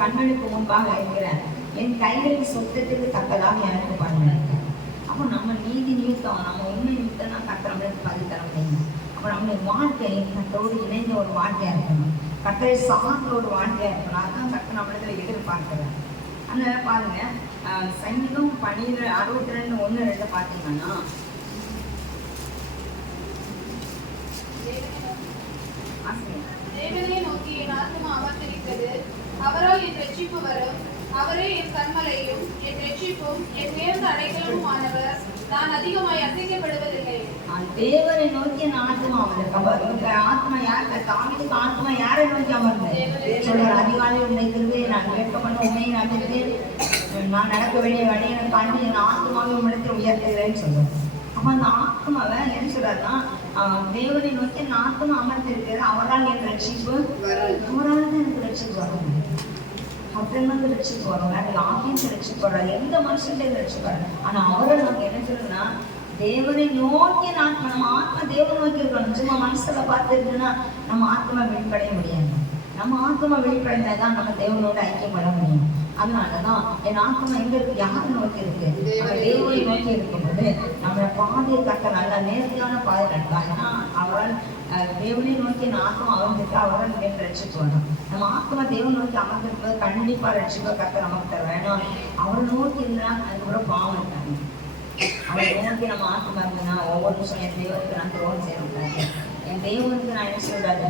கண்களுக்கு முன்பாக இருக்கிற என் கைகளின் சொத்தத்துக்கு தக்கதாக எனக்கு பண்ணுறாங்க. அப்போ நம்ம நீதி நிமித்தம் நம்ம உண்மை நிமித்தம் தான் கர்த்தர் நம்மளுக்கு பதில் தர முடியும். அப்போ நம்மளுடைய வாழ்க்கை கர்த்தரோடு இணைந்த ஒரு வாழ்க்கையாக இருக்கணும், கர்த்தரை சார்ந்த ஒரு வாழ்க்கையாக இருக்கணும். அதுதான் கர்த்தர் நம்மளிடத்துல எதிர்பார்க்கிறார். அதனால பாருங்க, சங்கீதம் 62:1-2 பார்த்தீங்கன்னா, தேவனை நோக்கி என் ஆத்துமா அமர்ந்திருக்கிறது, அவரால் என் ரட்சிப்பு வரும். அவரே என் கன்மலையும் என் ரட்சிப்பும் என் நேர்ந்த அடைக்கலமும் ஆனவர். நான் அதிகமாய் அசைக்கப்படுவதில்லை. தேவனை நோக்கி என் ஆத்மா அமர்ந்திருக்கு. ஆத்மா யார்? தாவீதுக்கு ஆத்மா யாரை நோக்கி அமர்ந்தது? சொல்றார், அதிகாலை உன்னை திருவே நான் கேட்கப்பட்ட உண்மையை நான் நான் நடக்க வேண்டிய வழியை காண்டி என் ஆத்மாவை உம்மிடத்தில் உயர்த்துகிறேன்னு சொல்லுவேன். அப்போ அந்த ஆத்மாவை என்ன சொல்றாருன்னா, தேவனை நோக்கி என் ஆத்மா அமர்ந்திருக்கிறது, அவரால் என் ரட்சிப்பு, அவரால் தான் எனக்கு ரட்சிப்பு வரும். அவர்தான் ரட்சிப்பு வரும். வேற யாரையும் ரட்சிப்பு வராது, எந்த மனுஷன்டையும் ரட்சிப்பு வராது. ஆனா அவரை நாங்க என்ன சொல்றோம்னா, தேவனை நோக்கி ஆத்மா, நம்ம ஆத்மா தேவனை நோக்கி இருக்கணும். சும்மா மனசுல பார்த்து இருக்குன்னா நம்ம ஆத்மா வெளிப்படைய முடியாது. நம்ம ஆத்மா வெளிப்படைந்தாதான் நம்ம தேவனோட ஐக்கியம் பண்ண முடியும். அதனாலதான் என் ஆத்மா எங்க இருக்கு? யாரை நோக்கி இருக்கு? நம்ம தேவனை நோக்கி இருக்கும்போது நம்மளை பாதையை தக்க நல்ல நேர்த்தியான பாதை நடக்கலாம். ஏன்னா அவரால் தேவனை நோக்கி என் ஆத்மா அமர்ந்துட்டு அவரால் மேல் ரட்சிப்பு வரும். நம்ம ஆத்மா தேவனை நோக்கி அமர்ந்திருக்கும்போது கண்டிப்பா ரட்சிப்பை கத்த நமக்கு தர வேணும். அவரை நோக்கி இருந்தா அதுக்கப்புறம் பாவம் இருக்காங்க. அவரை நோக்கி நம்ம ஆத்மா இருந்ததுன்னா ஒவ்வொரு நிமிஷம் என் தேவனுக்கு நான் துரோகம் செய்யக்கூடாது, என் தேவனுக்கு நான் என்ன செய்யக்கூடாது,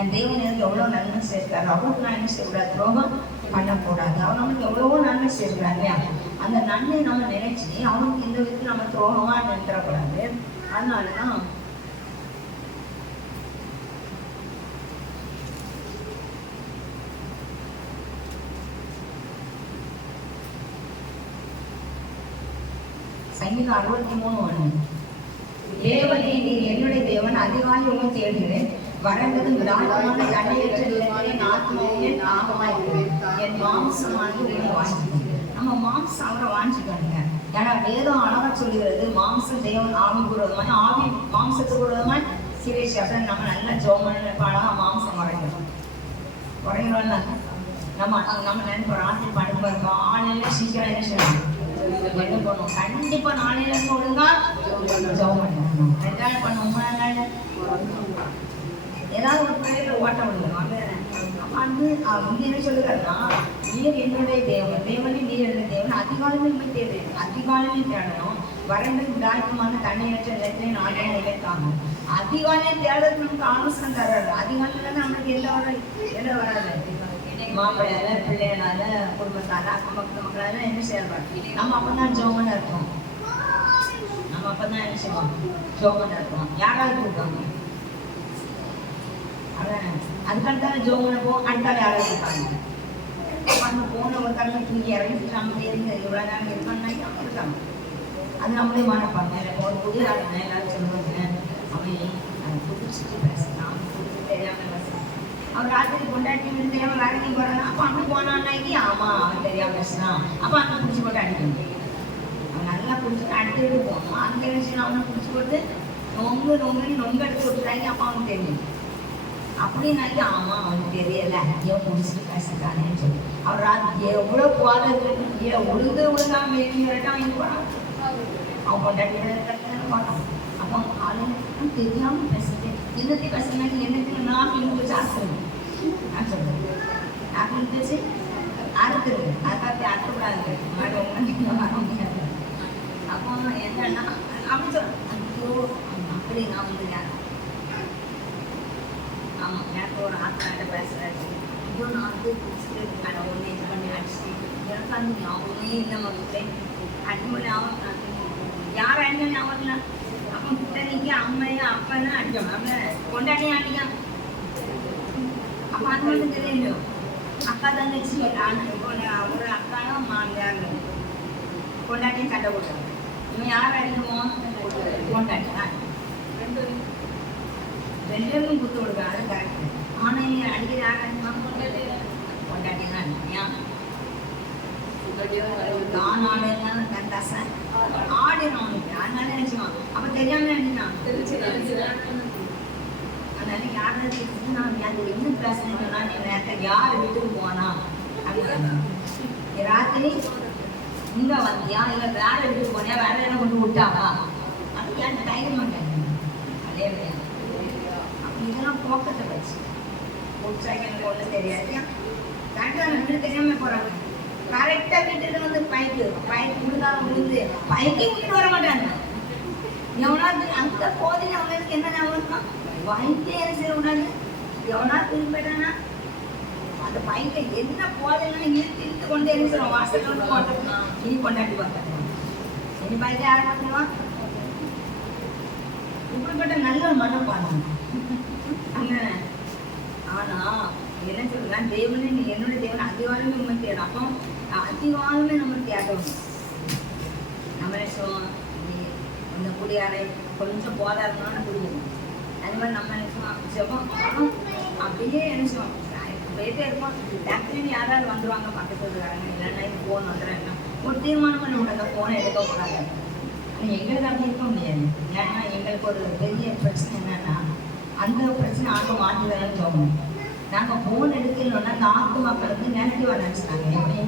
என் தேவன் எனக்கு எவ்வளோ நன்மை சேர்க்கிறாரு, அவருக்கு நான் என்ன செய்யக்கூடாது, துரோகம் பண்ணக்கூடாது. அவர் நமக்கு எவ்வளவோ நன்மை சேர்க்கிறார் இல்லையா? அந்த நன்மை நம்ம நினைச்சு அவனுக்கு இந்த விதத்தில் நம்ம துரோகமா நினைத்தரக்கூடாது. அதனாலதான் சங்கீதம் 63:1, தேவனே நீர் என்னுடைய தேவன், அதிகாலை உண்மை தேடுகிறேன், வறண்டதும் விராட்டமான தண்ணியற்ற நிலத்திலே ஆத்மாவே தாகமாயிருக்கிறேன், என் மாம்சமானது உண்மை வாஞ்சிக்கிறேன். நம்ம மாம்சம் அவரை வாஞ்சிக்கணுங்க. ஏன்னா வேதம் அழகா சொல்லுகிறது, மாம்சம் தேவன் ஆவி கூறுவதுமாய், ஆவி மாம்சத்துக்கு கூறுவதுமாய் சிரேஷ். அப்படின்னு நம்ம நல்லா ஜோமன் அழகா மாம்சம் குறைக்கிறோம். நம்ம நினைப்போம் ராத்திரி படுப்பா இருக்கோம், ஆணையில சீக்கிரம் என்ன செய்யணும், என்ன பண்ணுவோம், கண்டிப்பா நாளையில இருந்து ஒழுங்கா ஜோம் பண்ணணும். 2 நாள் பண்ணுவோம், 3 நாள் ஏதாவது ஒரு பிள்ளைகளை ஓட்ட விடுவோம். வந்து இங்க என்ன சொல்லுறாருன்னா, நீர் என்னுடைய தேவன், தேவனே நீர் என்னுடைய தேவன், அதிகாலமே தேடுறேன், அதிகாலமே தேடணும், வறண்டு விடாயமான தண்ணீரற்ற நிலத்திலே நாட்டை நிலைக்காங்க. அதிகாலையே தேடுறது நமக்கு ஆலோசனை தர்றாரு. அதிகாலையில நம்மளுக்கு எல்லாம் வராது. மாப்பிள்ளையால, பிள்ளைகளால, குடும்பத்தால, அக்கம் பக்கத்து மக்களால என்ன செய்யறாங்க, நம்ம அப்பதான் ஜோமனா இருக்கோம். நம்ம அப்பதான் என்ன செய்வோம், ஜோமனா இருக்கோம். யாராவது கூப்பிடுவாங்க, அதுக்கான ஜோமனை போவோம், அடுத்தால யாராவது இருப்பாங்க. அந்த போன ஒரு தடவை தூக்கி இறங்கிட்டு நம்ம இருந்து இவ்வளவு நேரம் இருக்காங்க இருக்காங்க. அது நம்மளே மாறப்பாங்க. ஒரு புதிய ஆளுங்க எல்லாரும் சொல்லுவாங்க, அவன் புதுச்சுட்டு பேசலாம், புதுச்சு தெரியாம பேசலாம். அவன் ராத்திரி கொண்டாட்டி வந்து அவன் வேற நீ போறானா, அப்ப அங்க போனான்னாக்கி ஆமா அவன் தெரியாம பேசினான், அப்ப அங்க பிடிச்சி போட்டு அடிக்கணும். அவன் நல்லா பிடிச்சிட்டு அடிச்சுட்டு போகணும். அங்க என்ன அவனை பிடிச்சி போட்டு நொங்கு எடுத்து விட்டுறாங்க. அப்ப அவனுக்கு தெரியும். அப்படின்னாக்கி ஆமா அவனுக்கு தெரியல, ஏன் பிடிச்சிட்டு பேசிட்டானேன்னு சொல்லி அவர் ராத்திரி எவ்வளவு போறது ஒழுங்காம மேலும் வாங்கி போறான். அவன் கொண்டாட்டி போறான். அப்ப அவன் காலையில தெரியாம பேசுறேன், என்னத்தை பேசுனாக்கி என்னத்துக்கு நான் இழுத்து ஆசைங்க நான் சொல்றேன். நான் இழுத்துச்சு அறுத்துருது, அதை அறுத்துக்கூடாது, வர முடியாது. அப்போ என்னன்னா அப்படி சொல்றேன், ஐயோ அப்படி நான் வந்து யாரும் ஆமா எனக்கு ஒரு ஆத்மாட்ட பேசுறாச்சு, ஐயோ நான் வந்து பிடிச்சிட்டு இருக்கேன், ஒன்று இது பண்ணி அடிச்சு எனக்கு அந்த ஞாபகமே இல்லை மக்களே. அடிமொழி ஆகும் யார் அடிக்க ஞாபகம் இல்லை. அப்போ கிட்டனைக்கு அம்மையா அப்பனா அடிக்கணும், நம்ம கொண்டாட்டியும் அடிக்காம. அப்போ அது மட்டும் தெரியலையோ, அக்கா தங்கச்சி ஒரு அக்காயும் மாமியார் கொண்டாட்டியும் சண்டை போட்டாங்க. இவன் யார் அடிக்குமோ, கொண்டாட்டி ரெண்டு பேருக்கும் குத்து கொடுக்குறாங்க, அது கரெக்டு. ஆனால் அடிக்கிற யார் அடிக்குமா, கொண்டாட்டி தான் அடிக்கிறியா. நான் ஆடுறதுனால கண்டாசை ஆடிடும் அதனால நினைச்சுவான். அப்ப தெரியாம நினைச்சான். அதனால யாராவது நான் அது என்ன பிரச்சனை சொன்னா நீ நேரத்தை யார் வீட்டுக்கு போனா ராத்திரி இங்க வந்தியா இல்ல வேற வீட்டுக்கு போனியா, வேற என்ன கொண்டு விட்டாவா, அது ஏன் டைம் மாட்டேன். அதே அப்ப இதெல்லாம் போக்கத்தை வச்சு எனக்கு ஒண்ணு தெரியாது. கரெக்டா வீடு தெரியாம போறாங்க. கரெக்டா வீட்டுல வந்து பைக்கு விழுந்தாலும் விழுந்து பைக்கே விட்டுட்டு வர மாட்டாங்க. எவனாவது அந்த போதையில அவங்களுக்கு என்ன ஞாபகம், பைக்கே என்ன செய்ய விடாது. எவனாவது திரும்பி போயிட்டானா அந்த பைக்கை என்ன போதையிலும் இழுத்து கொண்டு என்ன சொல்லுவோம், வாசல் கொண்டு போட்டோம் இனி கொண்டாடி பார்த்தாங்க. இனி பைக்கை யாரை பார்த்துருவான். இப்படிப்பட்ட நல்ல மனப்பாடம் அங்க. ஆனா என்ன சொல்றான், தேவனே நீ என்னோட தேவன் அதிகாலமே நம்ம தேடும். அப்போ அதிகாலமே நம்ம தேடணும். நம்ம நினைச்சோம் நீ இந்த குடியாரை கொஞ்சம் போதா இருந்தாலும் குடிக்கணும். அது மாதிரி நம்ம நினைச்சோம் ஜெபம் அப்படியே நினைச்சோம் போயிட்டே இருப்போம். டக்குனு யாராவது வந்துருவாங்க பக்கத்துல இருக்காங்க, இல்லைன்னா இது போன் வந்துடுறாங்க. ஒரு தீர்மானம் பண்ணி விட அந்த போனை எடுக்கக்கூடாது. எங்களுக்கு அப்படி இருக்க முடியாது. ஏன்னா எங்களுக்கு ஒரு பெரிய பிரச்சனை என்னன்னா, அந்த பிரச்சனை ஆக மாட்டுதான்னு தோணும். நாங்கள் ஃபோன் எடுக்கலன்னா அந்த மக்களுக்கு நெகட்டிவாக நினச்சிட்டாங்க. எப்படி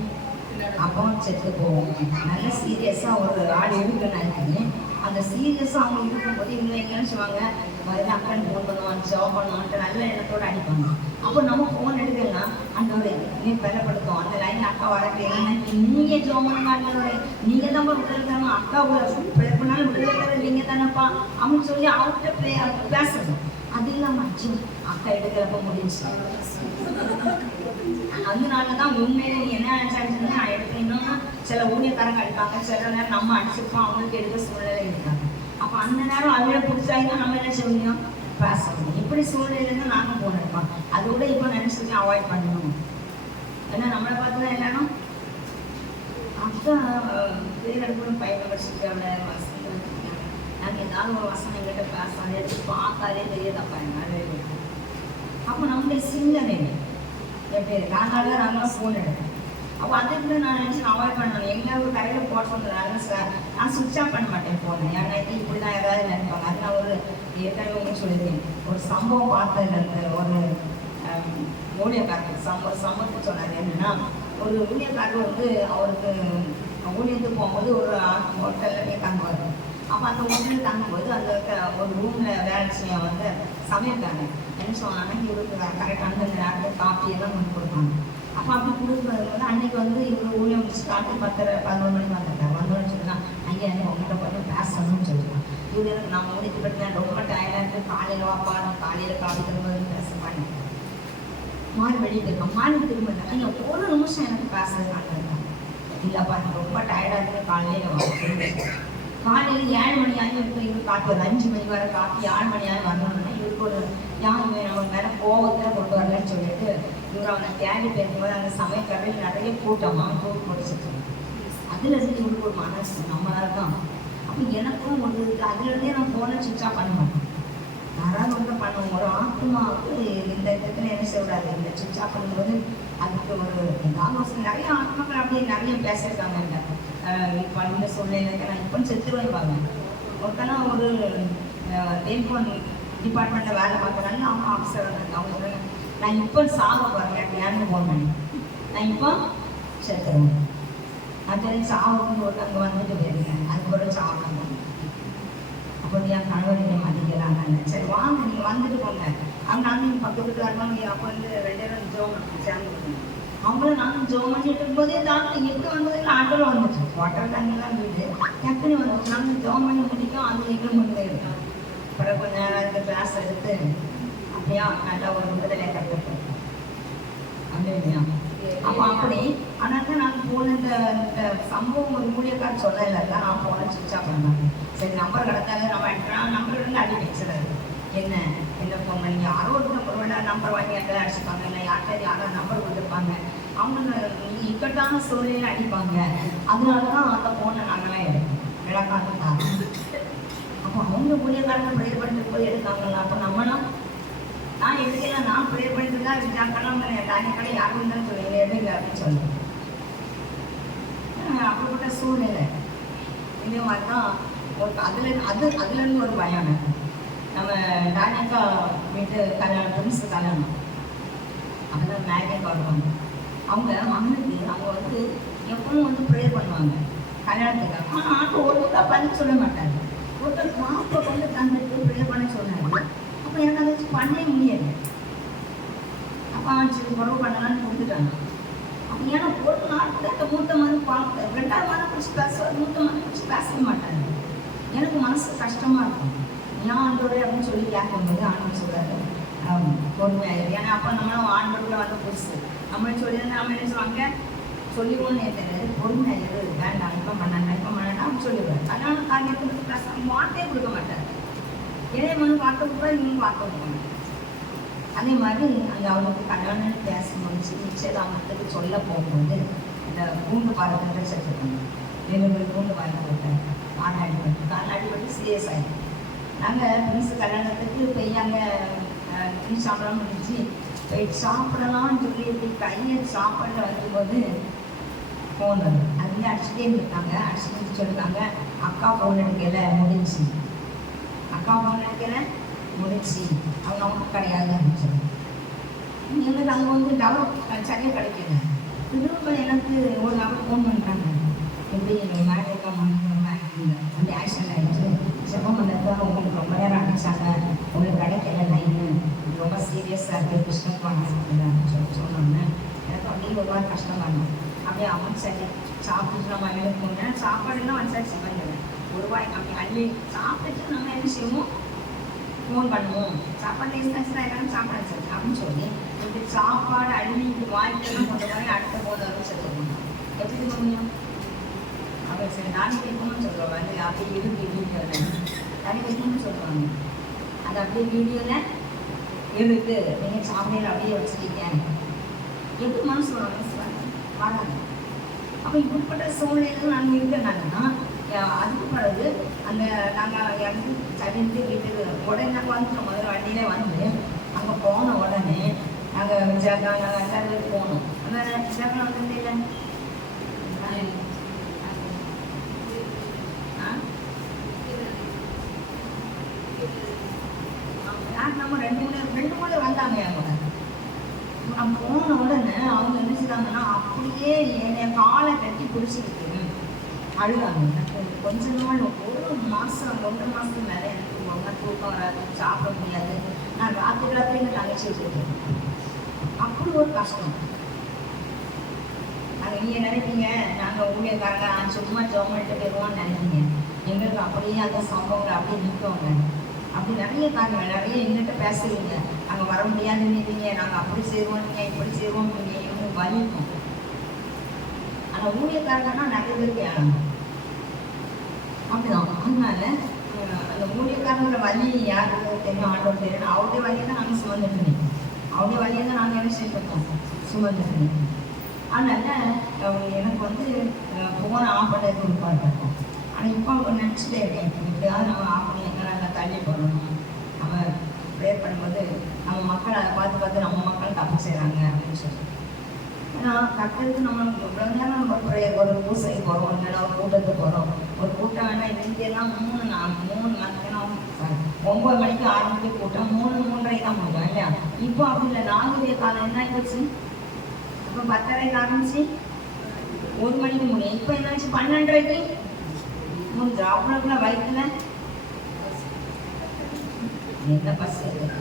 அப்போ செத்து போவோம். நல்ல சீரியஸாக ஒரு ஆள் இருக்குன்னு அந்த சீரியஸாக அவங்க இருக்கும்போது இவங்க எங்கே நினச்சுவாங்க, மறுபடியும் அக்கன் ஃபோன் பண்ணுவான், ஜாப் பண்ணுவான்ட்டு நல்ல எண்ணத்தோடு அடிப்பாங்க. அப்போ நம்ம ஃபோன் எடுக்கலன்னா அந்த ஒரு நீ பெறப்படுத்தும். அந்த லைனில் அக்கா வரக்கலாம், நீங்கள் ஜாப் பண்ண மாட்டேன், நீங்கள் தான் விட்டுருக்காங்க, அக்கா ப்ரேயர் பண்ணாலும் விட்டுருக்கிறது நீங்கள் தானேப்பா அப்படின்னு சொல்லி அவர்கிட்ட பேசணும். அது இல்லாமல் அச்சு அக்கா எடுக்கிறப்ப முடிஞ்சு. அதனாலதான் உண்மையில நீ என்ன நினைச்சாச்சுன்னா நான் எடுத்து இன்னொன்னு சில ஊழியக்காரங்க அடிப்பாங்க, சில நேரம் நம்ம அடிச்சிருப்போம், அவங்களுக்கு எடுக்க சூழ்நிலை இருக்காங்க. அப்ப அந்த நேரம் அதுல புதுசாக நம்ம என்ன செய்யணும், பேசணும். இப்படி சூழ்நிலையில நாங்க போனிருப்போம். அது கூட இப்ப நினைச்சிருக்கேன் அவாய்ட் பண்ணணும். ஏன்னா நம்மளை பார்த்துதான் எல்லாரும் அக்கா பேரெடுக்கணும் பையன் படிச்சுட்டு வசனம் நாங்க ஏதாவது ஒரு வசனம் எங்கிட்ட பேசாத எடுத்து பார்த்தாலே தெரியாதப்பா என்னால. அப்போ நம்மளுடைய சிந்தனை எப்படி இருக்கு, அதனால நாங்களாம் ஃபோன் எடுப்போம். அப்போ அதுக்கு நான் நினச்சேன் அவாய்ட் பண்ணணும். எங்கேயாவது கரையில் போட்டோம்னால சார் நான் சுவிட்ச் ஆஃப் பண்ண மாட்டேன் ஃபோனை. ஏன்னா இப்படி தான் ஏதாவது நினைப்பாங்க. அது நான் ஒரு ஏற்கனவே உங்களுக்கு சொல்லியிருக்கேன். ஒரு சம்பவம் பார்த்ததுல இருந்து ஒரு ஊழியக்காரர் சம்பவத்தை சொன்னார். என்னன்னா ஒரு ஊழியக்காரர் வந்து அவருக்கு ஊழியத்துக்கு போகும்போது ஒரு ஹோட்டலில் போய் தங்குவார். அப்போ அந்த ஹோட்டலில் தங்கும்போது அந்த ஒரு ரூமில் வேலை செய்ய வந்து சமையல்காங்க என்ன சொன்னாங்கன்னா இவருக்கு கரெக்டாக அந்த நேரத்தில் காஃபி எல்லாம் கொண்டு கொடுப்பாங்க. அப்போ அப்படி கொடுக்குறது அன்னைக்கு வந்து இவர் ஊழியம் முடிச்சு காட்டு 10-11 மணிக்கு வந்துட்டார். வந்தோன்னு சொல்லிதான் ஐயா எனக்கு உங்கள்கிட்ட பார்த்து பேசணும்னு சொல்லிடுவான். இவர் நான் முடித்து பட்டு ரொம்ப டயர்டாக இருக்கு, காலையில் வாப்பா நான் காலையில் காஃபி திரும்ப பேச மாட்டேன். மாறி வெளியே போயிருக்கோம். மாறி திரும்ப ஐயா ஒரு நிமிஷம் எனக்கு பேசுறதுக்காக இருக்கேன். இல்லைப்பா எனக்கு ரொம்ப டயர்டாக இருக்கு, காலையில் காலையில் 7 மணி ஆகி இருக்கு. இவர் காப்பி ஒரு 5 மணி வரை காப்பி 7 மணி ஆகி வரணும்னா இவருக்கு ஒரு யாரும் நம்ம மேலே கோபத்தில் கொண்டு வரலன்னு சொல்லிட்டு இவர் அவனை தேடி பேசும்போது அந்த சமயக்கடையில் நிறைய கூட்டமாக கூட்டு முடிச்சிட்டு அதில் இருந்து இவருக்கு ஒரு மனசு நம்மளால தான். அப்போ எனக்கும் ஒரு அதுலேருந்தே நான் ஃபோனை சுவிட்ச் ஆஃப் பண்ண மாட்டேன். யாராவது ஒன்று பண்ணுவோம். ஒரு ஆத்மாவுக்கு இந்த இடத்துல என்ன செய்யக்கூடாது, இந்த சுவிட்ச் ஆஃப் பண்ணும்போது அதுக்கு ஒரு நிறைய ஆத்மாக்கள் அப்படியே நிறைய பேசியிருக்காங்க. இப்போ இந்த சூழ்நிலைக்கு நான் இப்போ செத்துருவாங்க. ஒருத்தனா ஒரு டெலிஃபோன் டிபார்ட்மெண்ட்டில் வேலை பார்க்குறாங்க. அவங்க ஆஃபீஸர் அவங்க நான் இப்போ சாக போகிறேன் யாருன்னு ஃபோன் பண்ணி நான் இப்போ செத்துருவேன். அது சாவுன்னு போட்டு அங்கே வந்துட்டு போயிருக்கேன். அதுக்கு ஒரு சாவணும். அப்போ என் கணவரை மதிக்கலாம். சரி வாங்க நீங்கள் வந்துட்டு போங்க. அவங்க நானும் பக்கத்துக்கு வரணும். அப்போ வந்து 2 பேரும் ஜோம் சேர்ந்து அவங்கள நானும் ஜோம் பண்ணிட்டு இருக்கும்போதே டாக்டர் எப்படி வந்ததுல ஆட்டோவில் வந்துச்சு. வாட்டர் டேங்க்லாம் வீடு டக்குனு வந்துச்சு. நாங்கள் ஜோம் பண்ணி முடிக்கும். அது எங்களும் கொண்டு போயிருக்கோம். அப்புறம் கொஞ்சம் நேரம் அதுக்கு கிளாஸ் எடுத்து அப்படியா நல்லா ஒரு விடுதலை கற்றுப்போம் அப்படியா. அப்போ அப்படி ஆனால் தான் நாங்கள் போன இந்த சம்பவம் ஒரு ஊழியக்கார சொல்லல நான் போன சுவிட்ச் ஆஃப் பண்ணேன். சரி நம்பர் கிடந்தாங்க நம்ம நம்பர் இருந்து அடி வச்சுறது என்ன ஃபோன் பண்ணி யாரோ ஒரு நம்பர் வாங்கி யார்ட்ட அடிச்சுப்பாங்க, இல்லை யாராவது நம்பர் கொடுத்துருப்பாங்க. அவங்க இக்கட்டான சூழ்நிலையில் அடிப்பாங்க. அதனால தான் அந்த ஃபோனை நாங்களாம் எடுப்போம் விளக்காதான். அப்போ அவங்க ஊழியக்காரங்க ப்ரேயர் பண்ணிட்டு போய் எடுத்தாங்களா. அப்போ நம்மளாம் நான் எடுக்கல, நான் ப்ரேயர் பண்ணிட்டு தான் விட்டாக்கலாம். டானியக்காரன் யாரும் இருந்தாலும் சொல்லுங்க எடுங்க அப்படின்னு சொல்லுவேன். அப்படிப்பட்ட சூழ்நிலை. இதே மாதிரி தான் ஒரு அதுலேருந்து ஒரு பயம் எனக்கு. நம்ம டானியக்கா வீட்டு கல்யாணம், பிரின்ஸ் கல்யாணம், அப்போதான் மேகேக்கா வருவாங்க. அவங்க மகனுக்கு அவங்க வந்து எப்பவும் வந்து ப்ரேயர் பண்ணுவாங்க கல்யாணத்துக்காக. ஆனால் ஆட்டோ ஒருத்தா பதில் சொல்ல மாட்டாங்க. ஒருத்தர் மாப்பை வந்து தந்துட்டு ப்ரேயர் பண்ண சொன்னாங்க. அப்போ எனக்கு அதை வச்சு பண்ணவே முடியாது. அப்போ சரி உறவு பண்ணலான்னு கொடுத்துட்டாங்க. அப்போ ஏன்னா ஒரு நாள் கூட அந்த மூத்த மகன் பார்க்க 2ஆவது மகனை குறித்து பேசுவார், மூத்த மகனை குறித்து பேசவே மாட்டாங்க. எனக்கு மனசு கஷ்டமாக இருக்கும். ஏன் ஆண்டோடு அப்படின்னு சொல்லி கேட்கும்போது ஆண்டவர் சொல்கிறாரு பொறுமையாக. ஏன்னா அப்போ நம்மளும் ஆண்டோடுல வந்து புதுசு நம்மளும் சொல்லி நம்ம என்ன சொல்லுவாங்க, சொல்லிவோன்னு தெரியாது, பொறுமையாக வேண்டாம் இப்போ பண்ணாண்டா அப்படின்னு சொல்லிடுவார். அதனால காரியத்துக்கு பேச வார்த்தையே கொடுக்க மாட்டார். இதே மனு வார்த்தை கொடுப்பா, இவங்க வார்த்தை கொடுப்பாங்க. அதே மாதிரி அந்த அவனுக்கு கல்யாணம் பேசணும்னு நிச்சயதாமத்துக்கு சொல்ல போகும்போது இந்த பூண்டு பாலத்தை செத்துருக்காங்க. 7 பேர் பூண்டு பாலத்தை போட்டாங்க. கால் அடிபட்டு சீரியஸ் ஆகிடும். நாங்கள் பிரின்ஸ் கல்யாணத்துக்கு போய் அங்கே டீ சாப்பிடாம இருந்துச்சு. போய் சாப்பிடலாம்னு சொல்லி இப்படி கையை சாப்பாடில் வைக்கும்போது ஃபோன் வருது. அதுலேயே அடிச்சுட்டே இருந்திருக்காங்க. அடிச்சுட்டு சொல்லியிருக்காங்க, அக்கா ஃபோன் எடுக்கலை முடிஞ்சு, அக்கா ஃபோன் எடுக்கலை முடிச்சு, அவங்க கிடையாது அப்படின்னு சொல்லி எங்களுக்கு அங்கே வந்து டவர் சரியாக கிடைக்கல. திரும்ப எனக்கு ஒரு நபர் ஃபோன் பண்ணுறாங்க, எப்படி எங்கள் மேடக்கா வந்து ஆக்சிடென்ட் ஆகிடுச்சு, செப்பம் பண்ணதான் உங்களுக்கு ரொம்ப நேரம் அடித்தாங்க, உங்களுக்கு கிடைக்கல லைனு, ரொம்ப சீரியஸாக இருக்குது, கிருஷ்ணகுமார் ஹாஸ்பிட்டல் சொன்னோன்னே எனக்கு அப்படியே ஒரு மாதிரி கஷ்டமாக இருந்தது. அப்படியே அவன் சரி சாப்பிட்டு நம்ம வேலைக்கு போனேன். சாப்பாடுலாம் வச்சாச்சு பண்ணுவேன் ரூபாய் அப்படி அள்ளி சாப்பிட்டுட்டு நம்ம என்ன செய்வோம், ஃபோன் பண்ணுவோம். சாப்பாடு எக்ஸ்பென்ஸ் ஆகிடும், சாப்பாடு வச்சாச்சு அப்படின்னு சொல்லி இப்படி சாப்பாடு அள்ளி வாய்க்கெல்லாம் கொண்ட மாதிரி அடுத்த போதும் செத்துக்கணும். எப்படி இருக்க முடியும்? அப்போ சரி நானே வைக்கணும்னு சொல்லுவாங்க. அது அப்படியே இருக்கு வீடியோவில் தனி வைக்கணும்னு சொல்லுவாங்க. அது அப்படியே வீடியோவில் இருக்கு, நீங்கள் சாப்பிடையில் அப்படியே வச்சுட்டீங்க. எப்படி மனசு வராது. அப்போ இப்படிப்பட்ட சூழ்நிலைகள் நாங்கள் இருக்கிறனாங்கன்னா அதுக்கு பிறகு அந்த நாங்கள் இறந்து சரிந்து வீட்டுக்கு உடனே நாங்கள் வந்துட்டோம். முதல்ல வண்டியிலே வந்து அங்கே போன உடனே நாங்கள் விஜாக்கா நாங்கள் எல்லாரும் போனோம். அந்த விஜாக்கா வந்து இல்லை நம்ம 2 மூணு வந்தாங்க. அவங்க நான் போன உடனே அவங்க என்ன செய்தாங்கன்னா அப்படியே என்னை காலை கட்டி பிடிச்சிருக்கு அழுவாங்க. எனக்கு கொஞ்ச நாள் 1 மாதம் 1 மாதத்துக்கு மேலே எனக்கு ரொம்ப தூக்கம் வராது, சாப்பிட முடியாது. நான் ராத்திரி எங்கள் தங்கச்சி வச்சுருக்கேன். அப்படி ஒரு கஷ்டம். நாங்கள் நீங்கள் நினைப்பீங்க நாங்கள் ஊழியக்காரங்க சும்மா ஜோமெண்ட்டு போயிடுவோம்னு நினைப்பீங்க. எங்களுக்கு அப்படியே அந்த சம்பவங்களை அப்படியே நிற்கவங்க. அப்படி நிறைய காரணங்கள் நிறைய எங்கிட்ட பேசுவீங்க, நாங்கள் வர முடியாதுன்னு, நாங்கள் அப்படி செய்வோம், நீங்கள் இப்படி செய்வோம், நீங்கள் எங்களுக்கு வலிக்கும். ஆனால் ஊழியக்காரங்கன்னா நிறைய பேருக்கு ஏழாங்க அப்படிதான். அதனால அந்த ஊழியக்காரங்களோட வலி யாருக்கு தெரியும், ஆண்டோட தெரியும். அவருடைய வலியை தான் நாங்கள் சுமந்துட்டு நிற்போம். அவருடைய வலியை தான் நாங்கள் என்ன செய்யப்பட்டோம், சுமந்துட்டு நிற்போம். அதனால எனக்கு வந்து போன ஆஃப் பண்ண கொடுப்பாருப்போம். ஆனால் இப்போ அவங்க நினச்சிட்டே இருக்கேன், இப்படியாவது நம்ம ஆஃப் பண்ணி எங்கே நல்லா தள்ளி போடணும். நம்ம ப்ரேயர் பண்ணும்போது நம்ம மக்கள் அதை பார்த்து நம்ம மக்கள் தப்பு செய்கிறாங்க அப்படின்னு சொல்லி. ஏன்னா கட்டத்துக்கு நம்ம இவ்வளோ நேரம் நம்ம ப்ரேயர் ஒரு பூசைக்கு போகிறோம், இல்லைன்னா ஒரு கூட்டத்துக்கு போகிறோம். ஒரு கூட்டம் வேணால் இன்றைக்கெல்லாம் 3 மணிக்குன்னா 9 மணிக்கு ஆரம்பிக்க கூட்டம் 3:30 தான் முடியும் இல்லையா? இப்போ அப்படி இல்லை, 4 காலம் என்ன ஆகிடுச்சு. இப்போ 10:30 ஆரம்பிச்சு 1 மணிக்கு முடியும். இப்போ என்னாச்சு 12:30 முடிஞ்சு. அவ்வளோக்குள்ள வயிற்றுல என்ன பஸ் இருக்கு,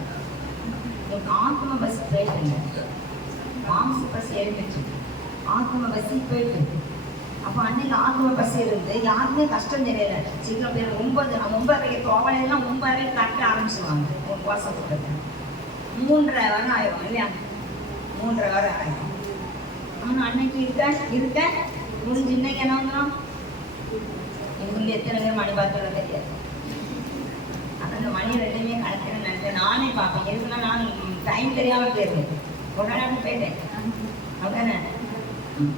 ஆத்ம பஸ் போயிட்டு, மாம்ச பஸ் எழுந்துச்சு, ஆத்ம பஸ் போயிட்டு. அப்போ அன்னைக்கு ஆத்ம பஸ் இருந்து யாருமே கஷ்டம் தெரியல. சீக்கிரம் பேர் 9:30 தோவலையெல்லாம் 9:30 கட்ட ஆரம்பிச்சுவாங்க. ஒரு வாசம் போட்டு 3:30 வரை ஆயிரும் இல்லையா? 3:30 வரை ஆயிரும். ஆனால் அன்னைக்கு இருக்க முடிஞ்சு. இன்னைக்கு என்ன வந்துடும், இவங்க எத்தனை பேர் மணி பார்த்துல தெரியாது. ஆனால் அந்த மணி 2மே கணக்குன்னு நினைச்சேன். நானே பார்ப்பேன். எதுக்குன்னா நான் டைம் தெரியாமல் போயிருக்கேன். ஒரு நாள் போயிட்டேன் அப்படிதானே,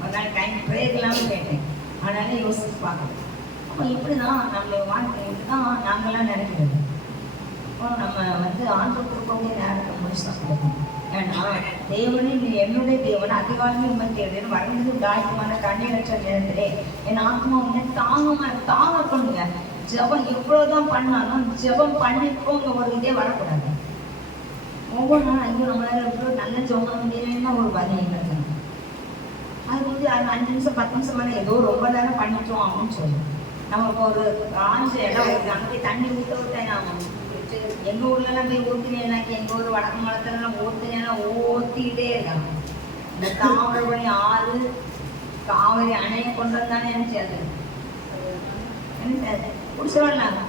ஒரு நாள் டைம் பிரேக் இல்லாமல் போயிட்டேன். அதனால யோசிச்சு பார்க்கணும். அப்போ இப்படி தான் நம்மளோட வாழ்க்கை, இப்படி தான் நாங்களாம் நினைக்கிறது. இப்போ நம்ம வந்து ஆண்டு கொடுக்கக்கூடிய நேரத்தை முடிச்சு தான் கொடுக்கணும். ஏன்னா தேவனே நீ என்னுடைய தேவன் அதிகாலமே உண்மை தேவன் வறண்டது தாயமான கண்ணீரற்ற நேரத்திலே என் ஆத்மா உன்னை தாங்க கொண்டுங்க. ஜெபம் எவ்வளவுதான் பண்ணாலும் ஜெபம் பண்ணிப்போங்க ஒரு இதே வரக்கூடாது. ஒவ்வொரு நாளும் ஐயோ நம்மளால எவ்வளோ நல்ல ஜெபம் பண்ண முடியலன்னா ஒரு பதில் எங்களுக்கு அது வந்து 5 நிமிஷம் 10 நிமிஷம் மேலே ஏதோ ரொம்ப நேரம் பண்ணிட்டோம் அப்படின்னு சொல்லி நம்ம இப்போ ஒரு காஞ்ச இடம் இருக்குது அங்கே போய் தண்ணி ஊற்றேன். நான் எங்கள் ஊர்லலாம் போய் ஊற்றினேன்னாக்கி எங்கள் ஊர் வடக்கு மலத்துலலாம் ஊற்றினேன்னா ஊற்றிக்கிட்டே இருக்காங்க. இந்த தாமிரபரணி ஆறு காவிரி அணையை கொண்டு வந்தானே எனக்கு அது பிடிச்சிடலாம்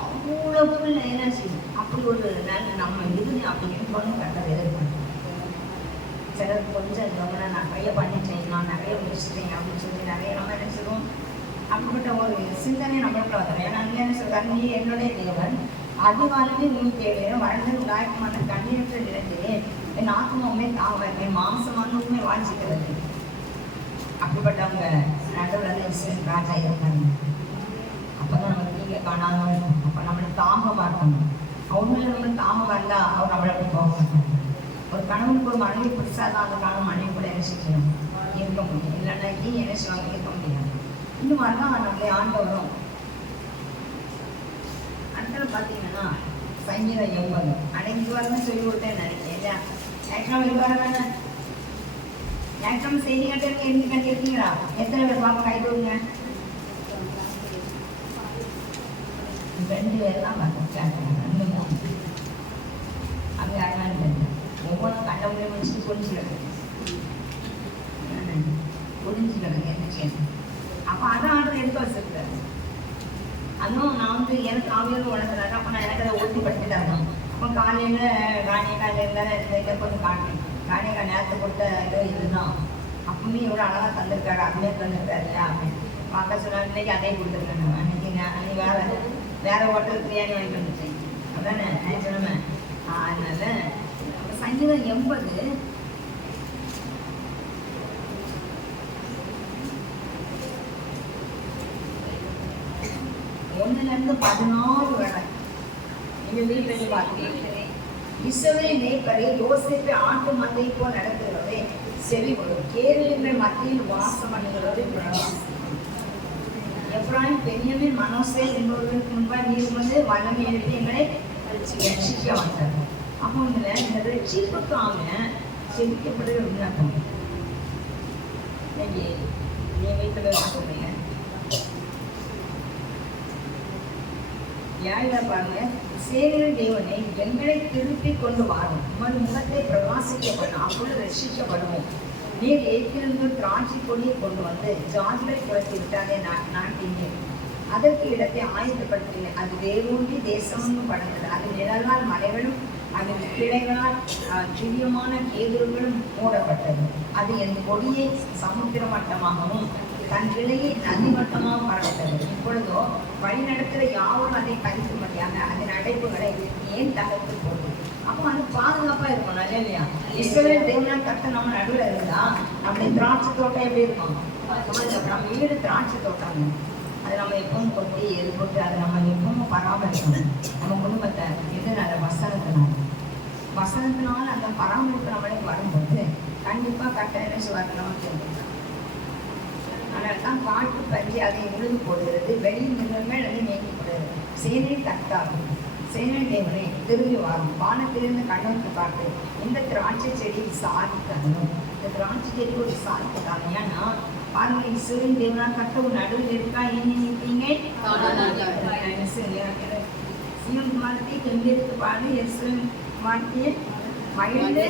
அவ்வளோ புள்ள என்ன செய்யும் அப்படி ஒரு நல்ல நம்ம இது அப்படின்னு பொண்ணு கட்டது எதிர்பார்க்க சிலர் கொஞ்சம் கவனம் நான் நிறைய பண்ணிட்டேன் நான் நிறைய முடிச்சிட்டேன் அப்படின்னு சொல்லி நிறைய நம்ம என்ன செய்வோம் அப்படிப்பட்ட ஒரு சிந்தனை நம்மளுக்கு வந்துடும். ஏன்னா அங்கே என்ன சொல்றாரு, நீ என்னுடைய தேவன் அதிகாலமே நீ தேவையான வளர்ந்து காயமான கண்ணீரற்ற நிலத்திலே என் ஆத்மாவுமே தாவன் என் மாம்சமானவுமே வாஞ்சிக்கிறது. அப்படிப்பட்டவங்க நடுவில் இஸ்ரேல் ராஜா இருக்காங்க. அப்போதான் நம்ம நீங்கள் காணாதவங்க இருக்கும். அப்போ நம்மளுக்கு தாகமாக இருக்கணும். அவங்கள நம்மளுக்கு தாகமாக இருந்தால் அவர் நம்மளை அப்படி போக மாட்டாங்க. ஒரு கணவனுக்கு ஒரு மனைவி பிடிச்சாதான் அந்த கணவன் மனைவி கூட என்ன செய்யணும் இருக்க முடியும். இல்லைன்னா என்ன செய்வாங்க இருக்க முடியாது. இந்த மாதிரி தான் நம்மளே ஆண்டவரும். அடுத்தது பார்த்தீங்கன்னா சங்கீதம் 80 அன்னைக்கு வரணும்னு சொல்லி கொடுத்தேன் நினைக்கிறேன் இல்லையா? ஞாயிற்றுக்கிழமை இது வர வேணாம். ஞாயிற்றுக்கிழமை செய்தி கட்டுறதுக்கு எந்த கட்டிருக்கீங்களா? எத்தனை பேர் பாப்பா கை தூங்க? 2 பேர் தான் பார்த்தேன். 2 3 அப்படி யாருனாலும் ஒவ்வொன்றும் கண்டவங்களே வச்சுட்டு புரிஞ்சு கிடக்கு என்ன செய்யணும். அப்போ அதான் ஆர்டர் எடுத்து வச்சிருக்காரு. அதுவும் நான் வந்து எனக்கு ஆவியோடு உணர்ந்துறாங்க. அப்போ நான் எனக்கு அதை ஒட்டிப்படுத்திட்டாங்க. அப்போ காலையில் காலையில் கொஞ்சம் காணியக்கா நேரத்தை கொடுத்த இதுதான் அப்பவுமே எவ்வளோ அழகாக தந்திருக்காரு. அதுவே தந்திருக்காரு இல்லையா அப்படின்னு பார்க்க சொன்னால் இன்னைக்கு அதே கொடுத்துருக்காங்க. அன்னைக்கு வேற ஹோட்டல் பிரியாணி வாங்கி வந்துட்டேன். அதானே நான் சொன்னேன். அதனால சங்கீதம் 80 1 14 வரை எங்கள் வீட்டில் பார்த்தீங்கன்னா இஸ்ரவேல் மேய்ப்பரை யோசேப்பை ஆட்டு மந்தை போல் நடத்துகிறவரே செவி கொடும். கேருவின் மத்தியில் வாசம் பண்ணுகிறவரே எப்ராஹிம் பென்யமீன் மனோசே என்பவர்களுக்கு முன்பாக நீர் வந்து வல்லமை எழுப்பி எங்களை ரட்சிக்க வந்தார். அப்போ இதில் இந்த ரட்சிப்புக்காக செவிக்கப்படுகிற விண்ணப்பம் நீங்கள் நீ வீட்டில் சொல்றீங்க யாரில பாருங்க, சேனையின் தேவனை எங்களை திருப்பி கொண்டு வாரும், உமது முகத்தை பிரகாசிக்கப்படும், அப்பொழுது ரட்சிக்கப்படுவோம். நீர் ஏற்றிருந்து திராட்சை கொடியை கொண்டு வந்து ஜாதிகளை குறைத்து விட்டாதே நாட்டினேன். அதற்கு இடத்தை ஆயத்தப்படுத்தினேன். அது வேரூன்றி தேசமும் படர்ந்தது. அது நிழலால் மலைகளும் அதன் கிளைகளால் திவ்யமான கேதுகளும் மூடப்பட்டது. அது என் கொடியை சமுத்திர மட்டமாகவும் தன் கிளையை நதிமட்டமாக பரவிட்டது. இப்பொழுதோ வழி நடத்துகிற யாரும் அதை பறிக்கும்படியாக அதன் அடைப்புகளை ஏன் தகர்த்து போடும். அப்போ அது பாதுகாப்பாக இருக்கணும் இல்லையா? இஸ்ரவேல் தேவனான் கர்த்தர் நம்ம நடுவில் இருந்தா நம்முடைய திராட்சை தோட்டம் எப்படி இருக்கும்? நம்ம வீடு திராட்சை தோட்டம். அதை நம்ம எப்பவும் கொட்டி எது போட்டு அதை நம்ம எப்பவும் பராமரிக்கணும். நம்ம குடும்பத்தை எதுனால வசனத்தினால அந்த பராமரிப்பு நம்மளுக்கு வரும்போது கண்டிப்பாக கர்த்தர் என்ன செய்வார் நமக்கு. அதனால தான் காட்டு பன்றி அதை உழுது போடுகிறது, வெளி மிருகங்கள் அது மேய்க்கப்படுகிறது. சேனை கர்த்தாகும், சேனை தேவனை திரும்பி வாரும், வானத்திலிருந்து கண்ணோக்கி பார்த்து இந்த திராட்சை செடியில் சாதிக்கணும். இந்த திராட்சை செடி ஒரு சாதிக்கிறாங்க. ஏன்னா பாருங்க, இஸ்ரவேல் தேவனா கர்த்தர் நடுவில் இருக்கா. என்ன நினைப்பீங்க? சிவன் குமாரத்தை தெம்பெடுத்து பாடு, எஸ்ரவேல் குமாரத்தையே மகிழ்ந்து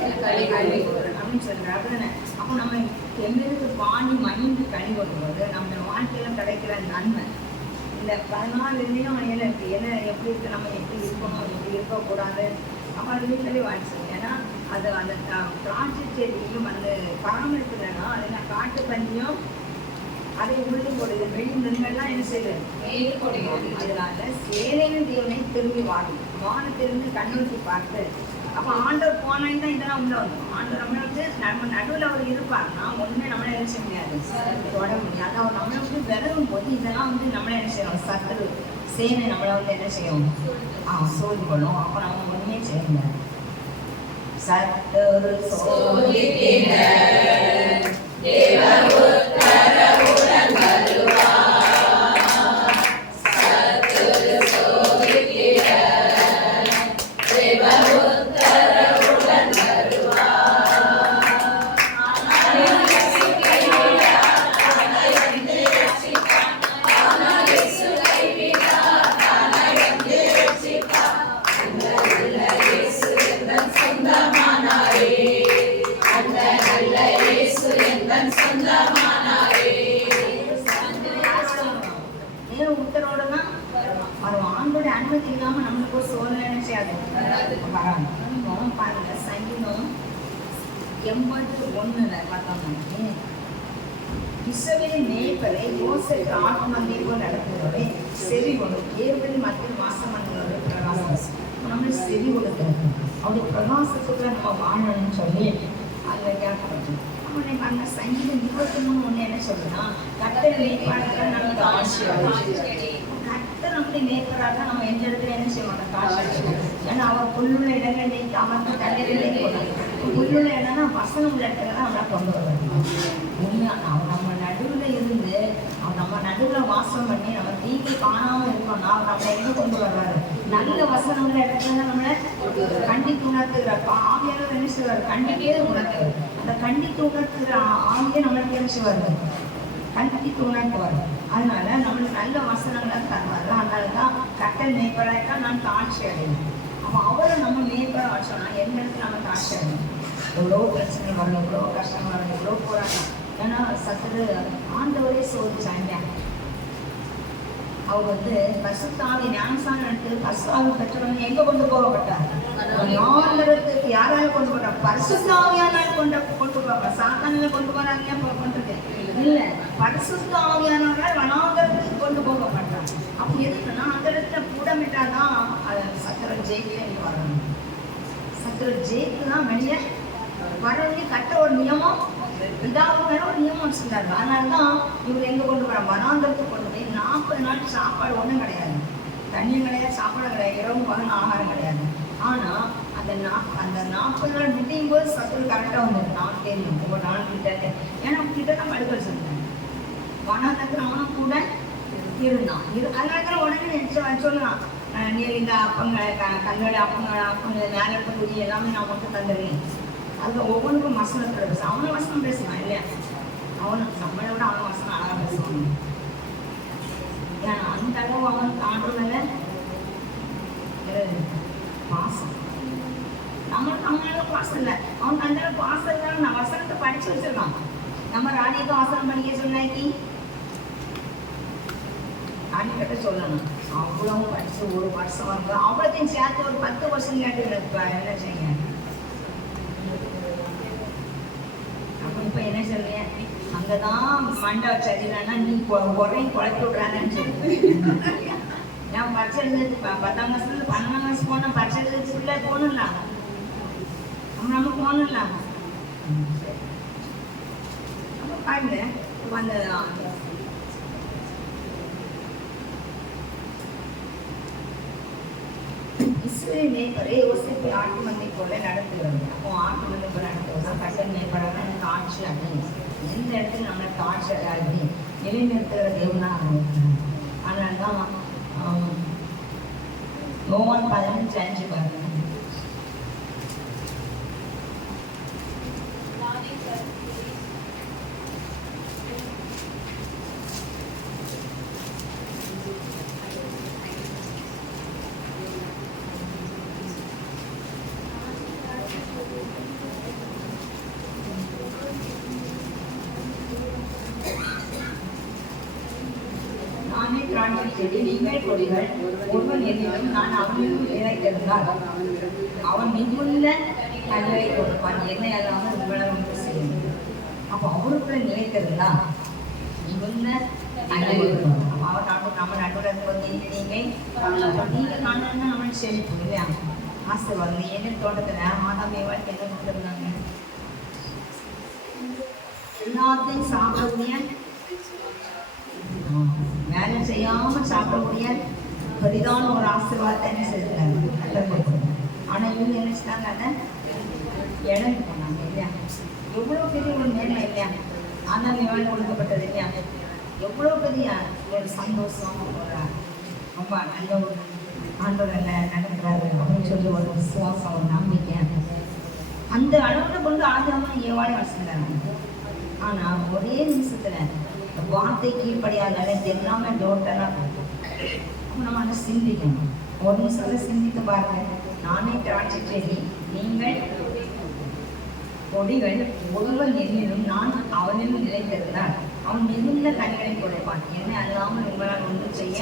அப்படின்னு சொல்றாரு. அப்போ நம்ம தெம்பெடுத்து பாடி மகிழ்ந்து கனி கொடுக்கும்போது நம்ம வாழ்க்கையில கிடைக்கிற நன்மை இந்த 14 என்ன இருக்கு, என்ன எப்படி இருக்கு, நம்ம எப்படி இருக்கணும், எப்படி இருக்கக்கூடாது. அப்போ அது வீட்டிலே வாழ்க்கை. ஏன்னா அது அந்த திராட்சை செடியும் அந்த பராமரிப்புலன்னா அதில் காட்டு பஞ்சியும் அதை உழுது போடுது, வெளி மிருகங்கள்லாம் என்ன செய்யுது. அதனால சேனையின் தேவனை திரும்பி வாடும், வானத்திலிருந்து கண்ணூற்றி பார்த்து. அப்போ ஆண்டவர் போனாங்க தான் இதெல்லாம் உள்ள வரும். ஆண்டவர் நம்மளை வந்து நம்ம நடுவில் அவர் இருப்பாருன்னா ஒன்றுமே நம்மளை என்ன செய்ய முடியாது, தொட முடியாது. அவர் நம்மளை வந்து விலகும் போது இதெல்லாம் வந்து நம்மளை என்ன செய்யணும், சத்துரு சேனை நம்மளை வந்து என்ன செய்யும், சோதி கொள்ளும். அப்போ நம்ம ஒன்றுமே செய்ய முடியாது. சத்துரு சோதித்திட உத்தரவோட தான் வரும். ஆண்டோட அனுமதி இல்லாம நம்மளுக்கு ஒரு சோதனை செய்யாது வராது. பாருங்க சங்கீதம் 81 பார்த்தோம்னா இஸ்ரவேலின் மேய்ப்பரை யோசேப்பு ஆட்டு மந்தையை போல் நடத்துகிறவரை செவி கொடும் ஏவலின் மத்தியில் மாசம் பண்ணுறவரை பிரகாசம் நம்ம செவி கொடுத்துருக்கு. அவருடைய பிரகாசத்துக்குள்ள நம்ம வாழணும்னு சொல்லி அதில் கேட்கப்பட்டு நம்ம அந்த சங்கீதம் 23 என்ன சொல்லுன்னா கர்த்தர் மேய்ப்பராக நமக்கு ஆசீர்வாதம். கர்த்தர் நம்முடைய மேய்ப்பராக நம்ம எந்த இடத்துல என்ன செய்ய மாட்டோம் காசு. ஏன்னா அவர் புல்லுள்ள இடங்களை அமர்ந்து தண்ணீரிலே போனாங்க. புல்லுள்ள இடம்னா வசனம் உள்ள இடத்துல தான் நம்மளை கொண்டு வருவாங்க. உண்மையான அவர் நம்ம நடுவில் இருந்து அவர் நம்ம நடுவில் வாசம் பண்ணி நம்ம தீங்கை காணாமல் இருக்கோம்னா அவர் நம்மளை எங்கே கொண்டு வருவாரு? நல்ல வசனம் உள்ள இடத்துல தான் நம்மளை கண்டித்து உணர்த்துகிற ஆவியானவர் என்ன செய்வார்? கண்டிப்பே உணர்த்துவார். அந்த கண்டித்து உணர்த்துகிற ஆவியை நம்மளுக்கு என்ன செய்வார்? கண்டித்து உணர்த்துவார். அதனால நம்மளுக்கு நல்ல வசனங்களை தருவார். அதனால தான் கர்த்தர் மேய்ப்பராக நான் தாழ்ச்சி அடையணும். அப்போ அவரை நம்ம மேய்ப்பராக வச்சோம்னா எந்த இடத்துல நம்ம தாழ்ச்சி அடையணும். எவ்வளோ பிரச்சனை வரணும், எவ்வளோ கஷ்டம் வரணும், எவ்வளோ போராட்டம். ஏன்னா சத்துரு ஆண்டவரே சோதிச்சாங்க. அவர் பரிசுத்தாவி ஞானஸ்நானம் எடுத்து பரிசுத்தாவி பெற்றவங்க எங்க கொண்டு போகப்பட்டார்? வனாந்தரத்துக்கு. யாரால கொண்டு போறாங்க? பரிசுத்தாவியானால் கொண்டு போவாங்க. சாத்தானில கொண்டு போறாங்க கொண்டிருக்கு இல்ல, பரிசுத்தாவியானவர்கள் வனாந்தரத்துக்கு கொண்டு போகப்பட்டார். அப்ப எதுக்குன்னா அந்த இடத்துல கூடமிட்டாதான் சத்துரு ஜெயிக்கவே வரணும். சத்துரு ஜெயிக்கு தான் வெளியே வரவே கட்ட ஒரு நியமம் இதாவது வேற ஒரு நியமம் வச்சிருந்தாரு. அதனாலதான் இவர் எங்க கொண்டு போறாங்க? வனாந்தரத்துக்கு கொண்டு போய் 40 நாள் சாப்பாடு ஒன்றும் கிடையாது, தண்ணியும் கிடையாது, சாப்பாடு கிடையாது, இரவும் பகல் ஆகாரம் கிடையாது. ஆனா அந்த 40 நாள் முடியும் போது சத்துரு கரெக்டா வந்தது. நான் தெரியும் உங்க நாள் கிட்ட, ஏன்னா கிட்ட தான் படுக்க வச்சிருந்தேன். வனாந்தரத்துல அவனும் கூட இருந்தான். அதனால உடனே சொல்லலாம், நீ இந்த அப்பங்களை கண்ணோட அப்பங்களை மேல இருக்கக்கூடிய எல்லாமே நான் மட்டும் தந்துடுறேன். அது ஒவ்வொன்றுக்கும் வசனத்தோட பேச அவனும் வசனம் பேசுவான் இல்லையா? அவனுக்கு நம்மளை விட அவன் வசனம் அழகா பேசுவான். ஏன்னா அந்த அளவு அவன் தாண்டல பாசம். நம்மளுக்கு அவனால பாசம் இல்லை. அவனுக்கு அந்த அளவு பாசம் இல்லை. நான் வசனத்தை படிச்சு வச்சிருக்கான். நம்ம ராணிக்கு வசனம் படிக்க சொன்னாக்கி ராணி கிட்ட சொல்லணும். அவ்வளவும் படிச்சு ஒரு வருஷம் வந்து அவ்வளோத்தையும் சேர்த்து ஒரு 10 வருஷம் கேட்டு என்ன செய்ய. இப்ப என்ன சொல்றேன்? அங்கதான் மண்டை சரியில்லைன்னா நீ குறையும் குழப்பி விடுறாங்கன்னு சொல்லி நான் பரிசை எழுதி 10ஆம் கிளாஸ்ல 12ஆம் கிளாஸ் போனேன். பரிசை எழுதுக்குள்ள போகணும்ல, நம்ம போகணும்ல. பாருங்க அந்த இஸ்ரவேல் மேய்ப்பரை யோசேப்பு ஆட்டு மந்தை போல நடத்துகிறது. அப்போ ஆட்டு மந்தை போல நடத்துவதா கர்த்தர் மேய்ப்பராக எனக்கு ஆட்சி அப்படின்னு எந்த இடத்துல நம்மளுக்கு ஆட்சி அடையாது நிலைநிறுத்துகிற தேவனா இருக்கிறாங்க. அதனால தான் யோவான் 15:5 பாருங்க. திராட்சை செடி நீங்கள் கொடிகள் ஒருவன் எதிலும் நான் அவனிலும் நிலைத்திருந்தால் அவன் மிகுந்த கல்லை கொடுப்பான், என்னை அல்லாமல் உங்களை செய்யும். அப்போ அவருக்குள்ள நிலைத்திருந்தா மிகுந்த கல்லை கொடுப்பான். அவர் நம்ம நடுவில் நீங்க காணணும்னா நம்மளுக்கு செழிப்பு இல்லையா? ஆசீர்வாதம். எங்கள் தோட்டத்துல ஆதாம் ஏவாள் என்ன கொடுத்துருந்தாங்க? எல்லாத்தையும் சாப்பிடக்கூடிய வேலை செய்யாம சாப்பிடக்கூடிய பெரிதான ஒரு ஆசீர்வாதத்தை என்ன செய்யறாங்க? ஆனா இவங்க என்ன செய்றாங்க? அதை இழந்து போனாங்க இல்லையா? எவ்வளோ பெரிய ஒரு மேன்மை இல்லையா? ஆனந்தம் கொடுக்கப்பட்டது இல்லையா? எவ்வளோ பெரிய ஒரு சந்தோஷம், ஒரு ரொம்ப நல்ல ஒரு ஆண்டவரில் நடக்கிறாரு அப்படின்னு சொல்லி ஒரு விசுவாசம், ஒரு நம்பிக்கை. அந்த அளவில் கொண்டு ஆதாம ஏவாளை வச்சுருந்தாங்க. ஆனால் ஒரே நிமிஷத்தில் வார்த்தை கீழ்ப்படியாத எல்லாமே டோட்டலாக போகும். அப்போ நம்ம அதை சிந்திக்கணும். ஒரு நிமிஷத்தில் சிந்தித்து பாருங்க. நானே திராட்சை செடி, நீங்கள் கொடிகள், ஒருவன் என்னிலும் நான் அவனிலும் நிலைத்திருந்தால் அவன் மிகுந்த கனிகளை குறைப்பான். என்னை அல்லாமல் உங்களால் ஒன்று செய்ய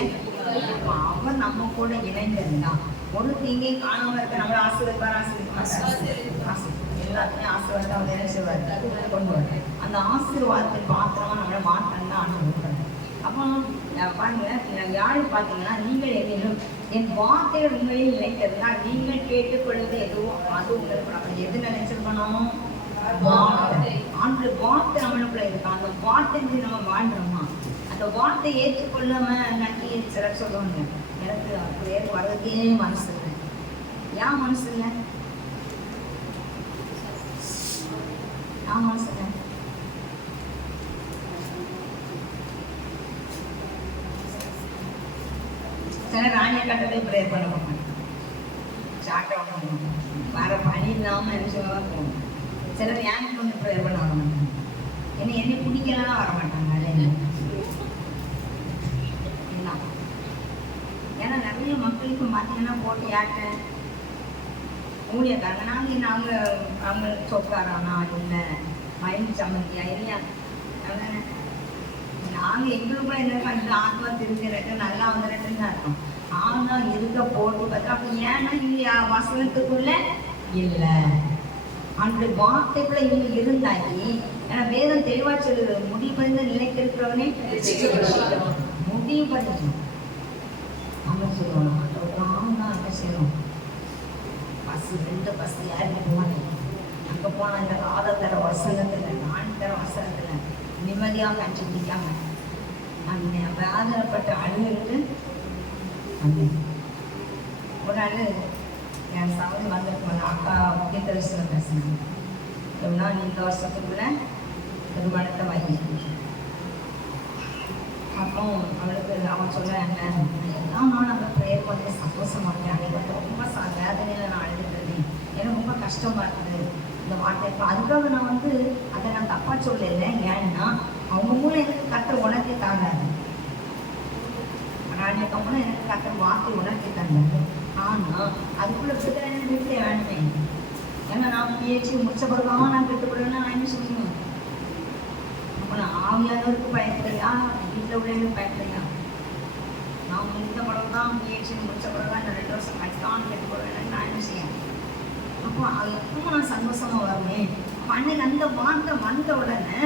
அவன் நம்ம கூட இணைந்திருந்தான். ஒரு தீங்கை காணாம இருக்க நம்மளை ஆசீர்வார், எல்லாத்தையும் ஆசீர்வாதத்தை அவர் என்ன செய்வார், கொண்டு வர அந்த ஆசீர்வாதத்தின் பாத்திரமா நம்மளை மாற்றம் தான் ஆண்டு. அப்போ பாருங்க, யாரு பார்த்தீங்கன்னா, நீங்கள் என்னிலும் என் வார்த்தைகள் உண்மையில் நினைக்கிறதுனா நீங்கள் கேட்டுக்கொள்வது எதுவோ அது உங்களுக்கு. நம்ம எது நினைச்சிருக்கணும்? ஆண்டு வார்த்தை நம்மளுக்குள்ள இருக்கா? அந்த வார்த்தை நம்ம வாழ்றோமா? அந்த வார்த்தை ஏற்றுக்கொள்ளாம நன்றி சிலர் சொல்லுவாங்க, எனக்கு பேர் வர்றதுக்கே மனசு இல்லை. ஏன் மனசு இல்லை? ஏன் மனசு இல்லை? சிலர் ராணியை கட்டளை ப்ரேயர் பண்ண மாட்டாங்க, சாட்டை வர பணி இல்லாமல் நினைச்சவங்க போகணும். சிலர் ஏன்ட்டு வந்து ப்ரேயர் பண்ண வர மாட்டாங்க. என்னை பிடிக்கலாம் வர மாட்டாங்க. அது என்ன? ஏன்னா நிறைய மக்களுக்கு பார்த்தீங்கன்னா போட்டு யார்கிட்ட ஊழியக்காரங்க, நாங்கள் என்ன அவங்க சொக்காரானா இல்லை மயில் சம்மந்தியா இல்லையா? நாங்கள் எங்களுக்குள்ள என்ன இந்த ஆத்மா திரும்பிறட்டு நல்லா வந்துடுறதுன்னு அர்த்தம். ஆனால் இருக்க போட்டு பார்த்தா அப்போ ஏன்னா இல்லையா வசனத்துக்குள்ள இல்லை, அந்த வார்த்தைக்குள்ள இவங்க இருந்தாக்கி. ஏன்னா வேதம் தெளிவா சொல்லுது, முடிவு பண்ணி நிலைத்திருக்கிறவனே முடிவு பண்ணிக்கணும். நம்ம சொல்லுவோம் தான் என்ன செய்யணும், பஸ் 2 பஸ் யாருக்கு போவாங்க. அங்கே போனால் இந்த 6 தர வசனத்தில் 4 தர வசனத்தில் நிம்மதியாக கஞ்சி பிடிக்காம அந்த வேதனைப்பட்ட அழுகுறது. ஒரு நாள் என் சவுதி வந்திருக்கோம், அக்கா கீர்த்தரிசனம் பேசினாங்க. எப்படின்னா இந்த வருஷத்துக்குள்ள திருமணத்தை வாங்கிட்டு. அப்போ அவளுக்கு அவன் சொல்கிறாங்க, எல்லாம் நான் அந்த ப்ரேயர் பண்ணி சந்தோஷமாக இருக்கேன். அன்றைக்கு ரொம்ப வேதனையில் நான் அழுதுட்டேன், எனக்கு ரொம்ப கஷ்டமாக இருக்குது இந்த வார்த்தை. இப்போ அதுக்காக நான் அதை நான் தப்பாக சொல்லலை. ஏன்னா அவங்க மூலம் எனக்கு கற்ற உணர்த்தி தாங்காது. அதுக்கப்புறம் எனக்கு கற்ற வார்த்தை உணர்த்தி தந்தாங்க. ஆனால் அதுக்குள்ளே விட்டு வேணுமே. ஏன்னா நான் பேச்சு முடிச்ச பிறகாக நான் கெட்டுப்படுவேன்னா நான் என்ன சொல்லணும்? அப்போ நான் ஆவியானவருக்கு பயப்படையா, வீட்டில் உள்ளவங்களுக்கு பயப்படையா? நான் இந்த படம் தான் பேச்சு முடிச்ச பிறகு இந்த 2 வருஷம் கட்டான்னு கெட்டுப்படுவேன்னு நான் என்ன செய்யேன்? அப்போ அது எப்பவும் நான் சந்தோஷமாக வருவேன். அன்னைக்கு அந்த வார்த்தை வந்த உடனே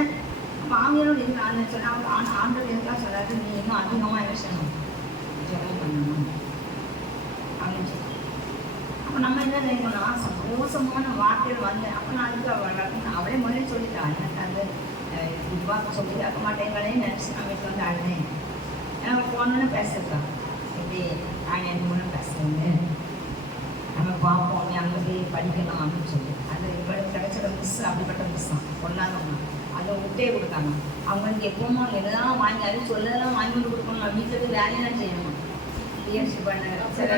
அப்போ ஆவியானோட இருக்கிறான்னு சொன்னால் அவங்க ஆண்டோட இருக்கலாம் சொல்லாது, நீ இன்னும் அதிகமாக என்ன செய்யணும், ஜெபம் பண்ணணும் அப்படின்னு சொல்லி. அப்போ நம்ம என்ன நினைக்கணும், சந்தோஷமான வார்த்தைகள் வந்தேன். அப்போ நான் அதுக்கு அவளே முதலே சொல்லிட்டான், எனக்கு அது இதுவாக சொல்லி கேட்க மாட்டேங்களே நினச்சி நம்ம இப்போ அழுதேன். ஏன்னா போனோன்னு பேசிருக்கான், எப்படி என் மூலம் பேசுறது நம்ம பார்ப்போம், நீ அங்கே போய் படிக்கலாம் அப்படின்னு சொல்லி. அது இப்போ கிடைச்ச மிஸ் அப்படிப்பட்ட மிஸ் தான், கொள்ளாதவங்க. அதை விட்டே கொடுத்தாங்க. அவங்களுக்கு எப்போவுமே எல்லாம் வாங்கி அது சொல்லலாம் வாங்கி கொண்டு கொடுக்கணும். நம்ம வீட்டுக்கு வேலையெல்லாம் செய்யணும். பிஎஸ்சி பண்ண சில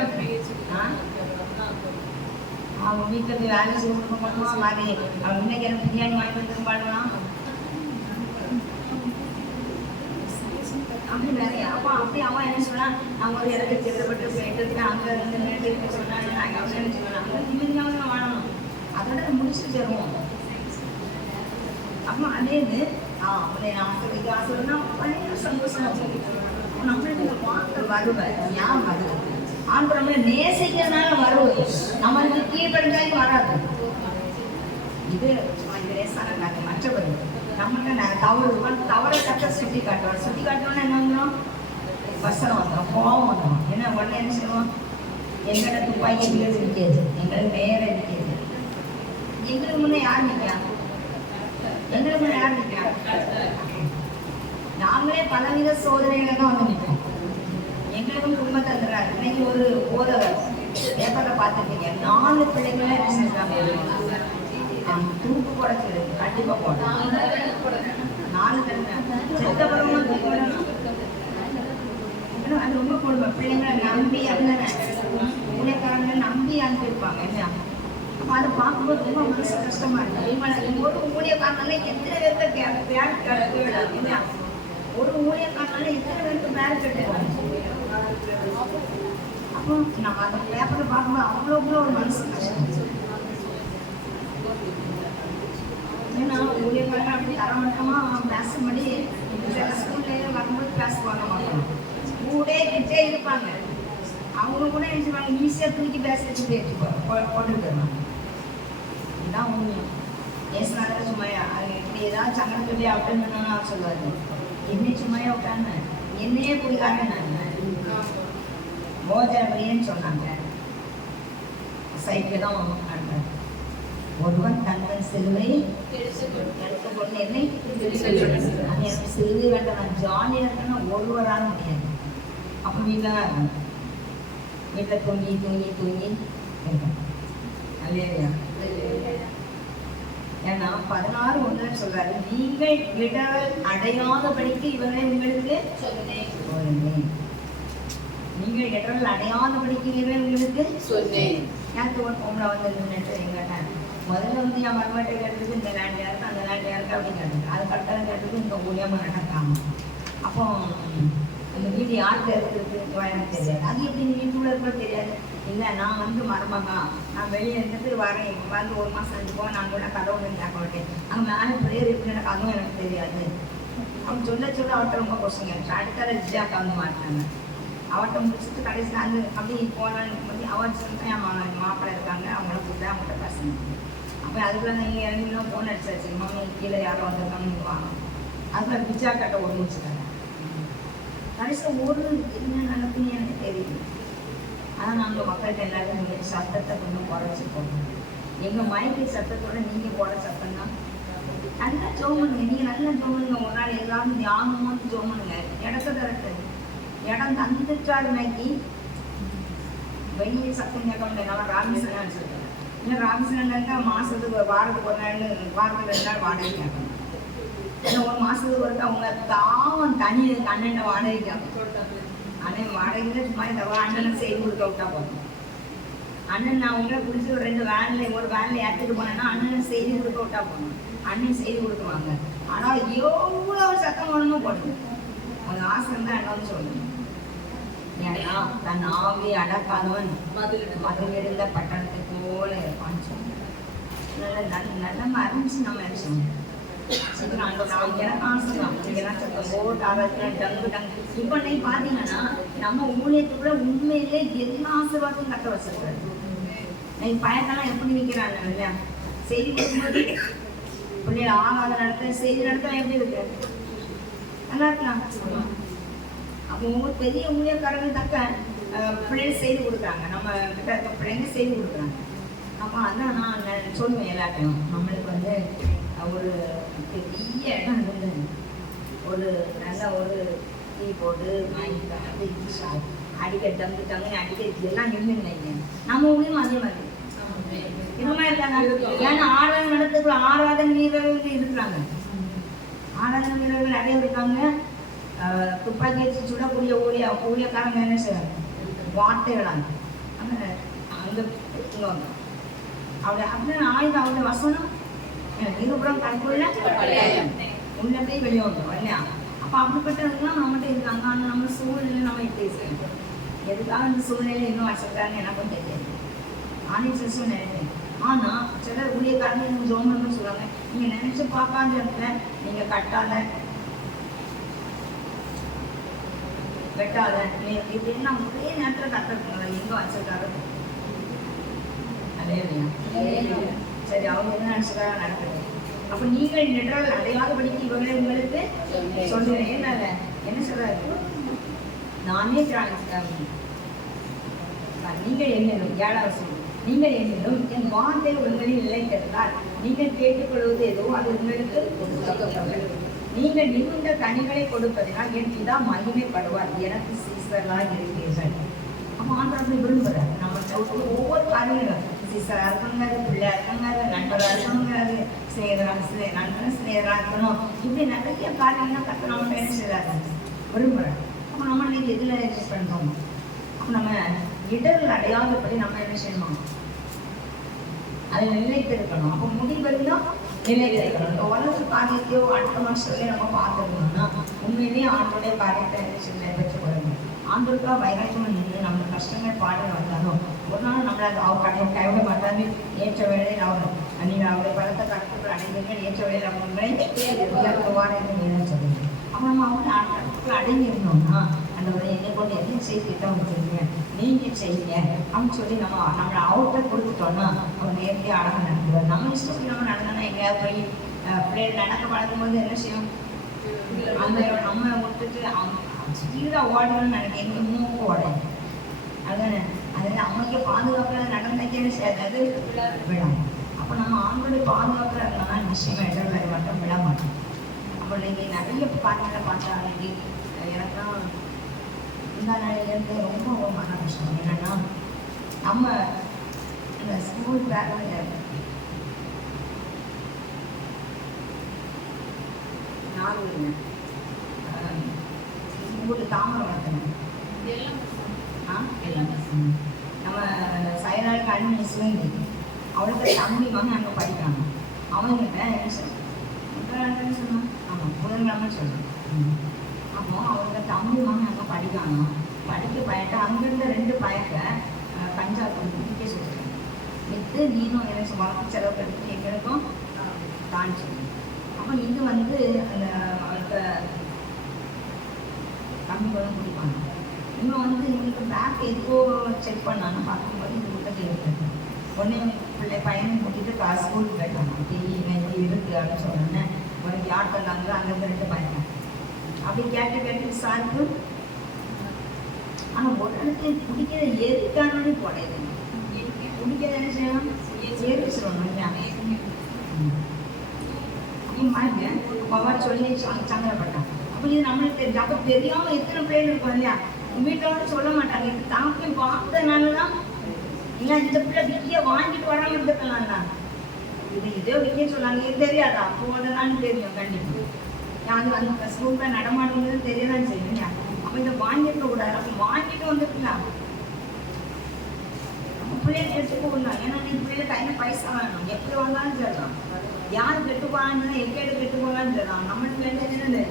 அவங்க வீட்டில் போய் வேலை செய்ய கொடுக்க மாட்டோம். மாதிரி அவங்க இன்னைக்கு எனக்கு பிரியாணி வாங்கி வந்து பண்ணலாம் அப்படி நிறைய. அப்போ அப்படி அவன் என்ன சொன்னா, அவங்க ஒரு இடத்துக்கு திருப்பட்டு போயிட்டு அங்கே இருந்து சொன்னாங்க. நாங்கள் அவங்க என்ன சொல்லலாம், அங்கே நிம்மதியாக வாழணும். அதோட முடிச்சுட்டு தருவோம். அப்போ அதே இது அவளை ஆசிரியர் ஆசிரியர்னா பயங்கர சந்தோஷமா சொல்லிட்டு நம்மளுக்கு இந்த வார்த்தை வருவேன். ஏன் வருது? ஆண்டு நம்மளை நேசிக்கிறதுனால வருவது, நம்மளுக்கு கீழ்படிஞ்சாலும் வராது. இது லேசான காட்டு. மற்றபடி நம்மகிட்ட தவறை கட்ட சுட்டி காட்டுவார். சுட்டி காட்டுவோன்னா என்ன வந்துடும், வசனம் வந்துடும், கோபம் வந்துடும். ஏன்னா உடனே என்ன செய்வோம், எங்கள்கிட்ட துப்பாக்கி வீடு இருக்காது, எங்களுக்கு நேரம் இருக்காது. எங்களுக்கு முன்னே யார் நிற்கா? எங்களுக்கு முன்னே யார் நிற்கா? நாங்களே பலவித சோதனைகளை தான் நிற்போம். எங்களுக்கும் குடும்பத்தை தந்துடுறாரு. இன்னைக்கு ஒரு போதவர் பேப்பரில் பார்த்துருக்கீங்க, 4 பிள்ளைங்களே என்ன செஞ்சாங்க, தூக்கு போட சொல்லு, கண்டிப்பா போடணும். 4 தடவை செத்த பருவமா தூக்கு போடணும். அது ரொம்ப கொடுமை. பிள்ளைங்களை நம்பி அப்படின்னா ஊழியக்காரங்களை நம்பி அனுப்பியிருப்பாங்க இல்லையா? அப்போ அதை பார்க்கும்போது ரொம்ப மனசு கஷ்டமா இருக்கு. இவங்க ஒரு ஊழியக்காரனால எத்தனை பேருக்கு பேர் கட்டு விடாது இல்லையா? ஒரு ஊழியக்காரனால எத்தனை பேருக்கு பேர் கட்டு. அப்போ நம்ம அந்த பேப்பரை பார்க்கும்போது அவ்வளோ ஒரு மனசு கஷ்டம். ஏன்னா ஊழியக்காரங்க அப்படி தரமட்டமா பேசும்படி சில ஸ்கூல்ல வரும்போது பேசுவாங்க. மாட்டோம் கூடே கிட்டே இருப்பாங்க. அவங்க கூட நினைச்சுப்பாங்க ஈஸியாக தூக்கி பேசிட்டு போட்டுருக்காங்க. இதுதான் உண்மை. பேசினாங்க சும்மையா அது இப்படி ஏதாவது சங்கடம் சொல்லி அப்படின்னு அவர் சொல்லுவாரு, என்னை சும்மையா உட்காந்து என்னையே குடிக்காம நான் போஜனப்படின்னு சொன்னாங்க. சைக்கிள் தான் நடந்தார். ஒருவன் தந்தன் சிலுவை எடுத்துக்கொண்டு என்னை எனக்கு சிலுவை வேண்டாம், நான் ஜாலியாக இருக்கேன்னா ஒருவராக முடியாது. அப்போ வீட்டில் தான் இருக்கணும். வீட்டில் தூங்கி இருக்கணும். அல்லையா? ஏன்னா 16:1 சொல்றாரு, நீங்கள் இடரல் அடையாதபடிக்கு இவரை உங்களுக்கு சொன்னேன். நீங்கள் இடரல் அடையாதபடிக்கு இவரை உங்களுக்கு சொன்னேன். எனக்கு ஒரு பொம்பளை வந்து நின்றுட்டு எங்கிட்ட முதல்ல வந்து என் மருமட்டை கேட்டதுக்கு இந்த லேண்ட் யாருக்கு அந்த லேண்ட் யாருக்கு அப்படின்னு கேட்டது. அது கரெக்டாக கேட்டதுக்கு இந்த ஊழியமாக நடக்காம. அப்போ அந்த வீடு யாருக்கு இருக்கிறது எனக்கு தெரியாது. அது எப்படி வீட்டுக்குள்ள இருக்க தெரியாது. இல்லை நான் வந்து மருமகா, நான் வெளியே இருந்துட்டு வரேன், வந்து 1 மாதம் 5 போக நான் கூட கடவுள் கேட்க மாட்டேன். அங்கே மேலே பிள்ளையர் இருக்குன்னு எனக்கு அதுவும் எனக்கு தெரியாது. அவங்க சொல்ல அவர்கிட்ட ரொம்ப கொஸ்டின் கேட்டு அடுத்த ஜிஜாக்கா வந்து மாட்டாங்க. அவர்கிட்ட முடிச்சுட்டு கடைசியில் அது அப்படி போனாலும் வந்து அவர் சொல்லிட்டு என் மாப்பிள்ளை இருக்காங்க, அவங்கள கூப்பிட்டு அவங்கள்ட்ட பேசணும். அப்போ அதுக்குள்ள நீங்கள் இறங்கிலாம் ஃபோன் அடிச்சாச்சு, மம்மி கீழே யாரோ வந்திருக்காங்கன்னு வாங்க. அதுக்குள்ள ஜிஜாக்காட்ட ஒரு முடிச்சுட்டாங்க. கடைசியில் ஒரு என்ன நடக்குன்னு எனக்கு தெரியுது. ஆனால் நாங்கள் மக்கள்கிட்ட எல்லாரும் நீங்கள் சத்தத்தை கொஞ்சம் குறைச்சி போடணும். எங்கள் மைக்கு சத்தத்தோட நீங்கள் போட சத்தம் தான். நல்லா ஜோம் பண்ணுங்க. நீங்கள் நல்லா ஜோம் பண்ணுங்க. ஒரு நாள் எல்லாரும் தியானமும் ஜோம் பண்ணுங்க. இடத்த தரட்டு இடம் தந்துட்டாரு மைக்கி வெளியே சத்தம் கேட்க முடியாது. நான் ராபிசன் வச்சுருக்கேன். இல்லை ராபிசன் மாதத்துக்கு வாரத்துக்கு ஒரு நாள் வாரத்துக்கு 2 நாள் வாடகை கேட்கணும். ஏன்னா ஒரு மாதத்துக்கு ஒருக்கா அவங்க தாவம் தனி அண்ணன் வாடகை கேட்கணும். அண்ணன் வாடகையில் சும்மா இந்த அண்ணனுக்கு செய்து கொடுக்க விட்டா போதும். அண்ணன் நான் உங்களை பிடிச்சி ஒரு 2 வேனில் ஒரு வேனில் ஏற்றிட்டு போனேன்னா அண்ணனுக்கு செய்து கொடுக்க விட்டா போதும். அண்ணன் செய்து கொடுக்குவாங்க. ஆனால் எவ்வளோ சத்தம் போடணும் போடுது. அது ஆசை தான் என்ன வந்து சொல்லணும். ஏன்னா தன் ஆவி அடக்காதவன் மதுவிருந்த பட்டணத்துக்கு போல இருப்பான்னு சொன்னேன். நல்ல மறைஞ்சு நம்ம நினைச்சோம். எனக்கு ஆசை தான். சத்தம் போட்டு ஆராய்ச்சி டங்கு டங்கு. இப்போ நீ பார்த்தீங்கன்னா நம்ம ஊழியத்துக்குள்ள உண்மையிலே எல்லா ஆசீர்வாதத்தையும் கட்ட வச்சிருக்காரு. நீ பயத்தெல்லாம் எப்படி நிற்கிறாங்க இல்லையா? செய்தி கொடுக்கும்போது பிள்ளைகள் ஆகாத நடத்த செய்தி நடத்தலாம் எப்படி இருக்கு? நல்லா இருக்கலாம். அப்போ உங்களுக்கு பெரிய ஊழியக்காரங்க தக்க பிள்ளைங்க செய்து கொடுக்குறாங்க. நம்ம கிட்ட இருக்க பிள்ளைங்க செய்து கொடுக்குறாங்க. அப்போ அதான் நான் சொல்லுவேன் எல்லாத்தையும். நம்மளுக்கு வந்து ஒரு பெரிய இடம் இருந்தது. ஒரு நல்ல ஒரு டீ போட்டு வாங்கிட்டு அடிக்க டங்கு டங்குன்னு அடிக்க இதெல்லாம் இருந்துங்க. நம்ம ஊழியும் அதே மாதிரி இதுமா இருக்காங்க. ஏன்னா ஆராதனை நடத்துக்குள்ள ஆராதனை வீரர்கள் இருக்கிறாங்க. ஆராதனை வீரர்கள் நிறைய இருக்காங்க. துப்பாக்கி வச்சு சுடக்கூடிய ஊழியக்காரங்க என்ன செய்வாங்க? வார்த்தைகளாங்க அங்கே அங்கே அவருடைய அப்படின்னு ஆயுதம் அவருடைய வசனம் இருபுறம் கண்குள்ள உள்ளே வெளியே வந்துடும் இல்லையா? அப்போ அப்படிப்பட்டதுலாம் நம்மகிட்ட இருக்காங்க. ஆனால் நம்ம சூழ்நிலை நம்ம எப்படி செய்யணும்? எதுக்காக இந்த சூழ்நிலை இன்னும் வச்சிருக்காருன்னு எனக்கும் தெரியாது. ஆணையம் சிஸ்டம் நினைக்கிறேன். ஆனால் சிலர் ஊழியக்காரங்க நீங்கள் ஜோமன்னு சொல்லுவாங்க. நீங்கள் நினச்சி பார்க்காத இடத்துல நீங்கள் கட்டாத வெட்டாத இப்படின்னு நம்ம ஒரே நேரத்தில் கற்றுருக்கோங்க. எங்கே வச்சிருக்காரு? அதே இல்லையா? சரி, அவங்க என்ன நினச்சிக்காக நடக்குது. அப்போ நீங்கள் நிழல் அடையாதபடிக்கு இவங்களே உங்களுக்கு சொல்லுறேன். என்ன சொல்றாரு? நானே நீங்கள் என்னிலும் 7வது சொல்லு. நீங்கள் என்னிலும் என் வார்த்தை உங்களில் நிலைத்திருந்தால் நீங்கள் கேட்டுக்கொள்வது ஏதோ அது உங்களுக்கு கொடுக்கப்படும். நீங்கள் மிகுந்த கனிகளை கொடுப்பதினால் என் பிதா மகிமைப்படுவார். எனக்கு சீசர்களாக இருக்கிறீர்கள். அப்போ ஆண்டவர் விரும்புகிறார் நம்ம ஒவ்வொரு காரியங்களும் சிஸ்டராக இருக்கணுங்காரு, பிள்ளையா இருக்கணுங்காரு, நண்பராக இருக்கணுங்காரு, நண்பனும் ஸ்நேகராக இருக்கணும். இப்படி நிறைய காரியங்கள்லாம் கற்று நம்ம என்ன செய்யறாரு விரும்புகிறேன். அப்போ நம்ம இன்னைக்கு எதில் யூஸ் பண்ணுறோம்? அப்போ நம்ம இடர்கள் அடையாதபடி நம்ம என்ன செய்யணும்? அதில் நிலைத்திருக்கணும். அப்போ முடிவெல்லாம் நிலைத்திருக்கணும். இந்த உலக காரியத்தையோ அடுத்த மாதத்துலேயே நம்ம பார்த்துருக்கணும்னா உண்மையிலேயே ஆண்டோடைய காரியத்தை பெற்றுக்கொள்ளணும். ஆண்டோருக்காக வைராக்கியமாக நின்று நம்ம கஷ்டங்கள் பாடல் வந்தாலும் ஒரு நாள் நம்மளை அவர் கைவிட மாட்டாரு. ஏற்ற வேலையில் அவர் நீங்கள் அவருடைய பலத்தை கருத்துக்கள் அடைந்தீர்கள், ஏற்ற வேலையில் அவங்க உயர்த்துவார் என்று வேணும் சொல்லுங்க. அப்போ நம்ம அவங்க கருத்துக்கள் அடங்கியிருந்தோம்னா அந்த ஒரு என்னை கொண்டு என்ன செய்ய திட்டம் வச்சுருங்க, நீங்கள் செய்யுங்க அப்படின்னு சொல்லி நம்மளை அவர்கிட்ட கொடுத்துட்டோம்னா அவர் நேர்த்தியாக அழகாக நடத்துவார். நம்ம இஷ்டப்படி நம்ம நடந்தோம்னா எங்கேயாவது போய் பிள்ளைகள் நடக்க பழகும்போது என்ன செய்யும்? அந்த நம்ம விட்டுட்டு ஸ்பீடாக ஓடணும்னு நினைக்க எங்கே மூக்கு ஓடையும். அதுதானே அதில் அவங்களுக்கே பாதுகாப்பில் நடந்துக்கேன்னு சேர்ந்தது விடாது. அப்போ நம்ம ஆண்களுடைய பாதுகாப்பில் இருந்தாங்கன்னா நிச்சயமாக இடர்களை மட்டும் விட மாட்டோம். அப்போ நீங்கள் நிறைய காரியங்களை பார்த்தா அன்றைக்கி எனக்குலாம் இந்த நாளிலேருந்து ரொம்ப மன கஷ்டம். என்னென்னா நம்ம இந்த ஸ்கூல் பேக்கில் நாகூர் ஸ்கூலு தாமரம் எல்லாம் நம்ம சைனாளுக்கு அண்ணி சிவந்தி அவளுக்கு தம்பி மகன் அங்கே படிக்கிறாங்க. அவங்ககிட்ட என்ன சொல்லுன்னு சொன்னான். ஆமாம், புதன்கிழமை சொல்லுவேன். அப்போ அவங்க தம்பி மகன் அங்கே படிக்கிறாங்க. படிக்க பயட்ட அங்கேருந்து 2 பயக்க பஞ்சாப் விற்க சொல்லுவேன். விற்று நீனும் எனக்கு வளர்த்து செலவு எடுத்து எங்களுக்கும் தான் சொல்லுவேன். அப்போ இது வந்து அந்த அவருக்கு தம்பிகளும் குடிப்பாங்க. இன்னும் வந்து இவங்களுக்கு பேக் எதுவோ செக் பண்ணாங்க. பார்க்கும்போது இது கூட்டத்தில் இருக்குது. உடனே பையனை கூட்டிகிட்டு ஸ்கூலுக்கு போயிட்டாங்க. அப்படி இப்படி இருக்குது அப்படின்னு சொன்னேன். உனக்கு யார் தந்தாங்களோ அங்கேருந்து 2 பையன் அப்படி கேட்டு சாருக்கு. ஆனால் ஒரு இடத்துல குடிக்கிற எதுக்கானு போடையது குடிக்கிற என்ன செய்யணும்? ஏற்று சொல்லணும். நீ மாதிரி பவர் சொல்லி சங்கடப்பட்டான். அப்போ இது நம்மளுக்கு தெரிஞ்சு அப்போ தெரியாமல் எத்தனை பிள்ளைகள் இருக்கும் இல்லையா? வீட்டோட சொல்ல மாட்டாங்க. இது தாக்கி பார்த்தனால தான் இல்லை இந்த பிள்ளை விக்கிய வாங்கிட்டு வராமல் இருந்துக்கலாம்ல. இது இதோ விக்கிய சொல்லாங்க. இது தெரியாதா? போதனான்னு தெரியும் கண்டிப்பாக. அது அந்த ஸ்கூலில் நடமாடுங்கிறது தெரியதான் செய்யுங்க. அப்போ இதை வாங்கிட்டு கூடாது. அப்போ வாங்கிட்டு வந்துருக்கலாம். நம்ம பிள்ளைய கெட்டு போகலாம். ஏன்னா நீ பிள்ளைய கையில் பைசா வேணும். எப்படி வந்தாலும் சொல்லலாம். யார் கெட்டு போகலான்னு எக்கேடு கெட்டு போகலான்னு சொல்லலாம். நம்ம பிள்ளைங்க என்னது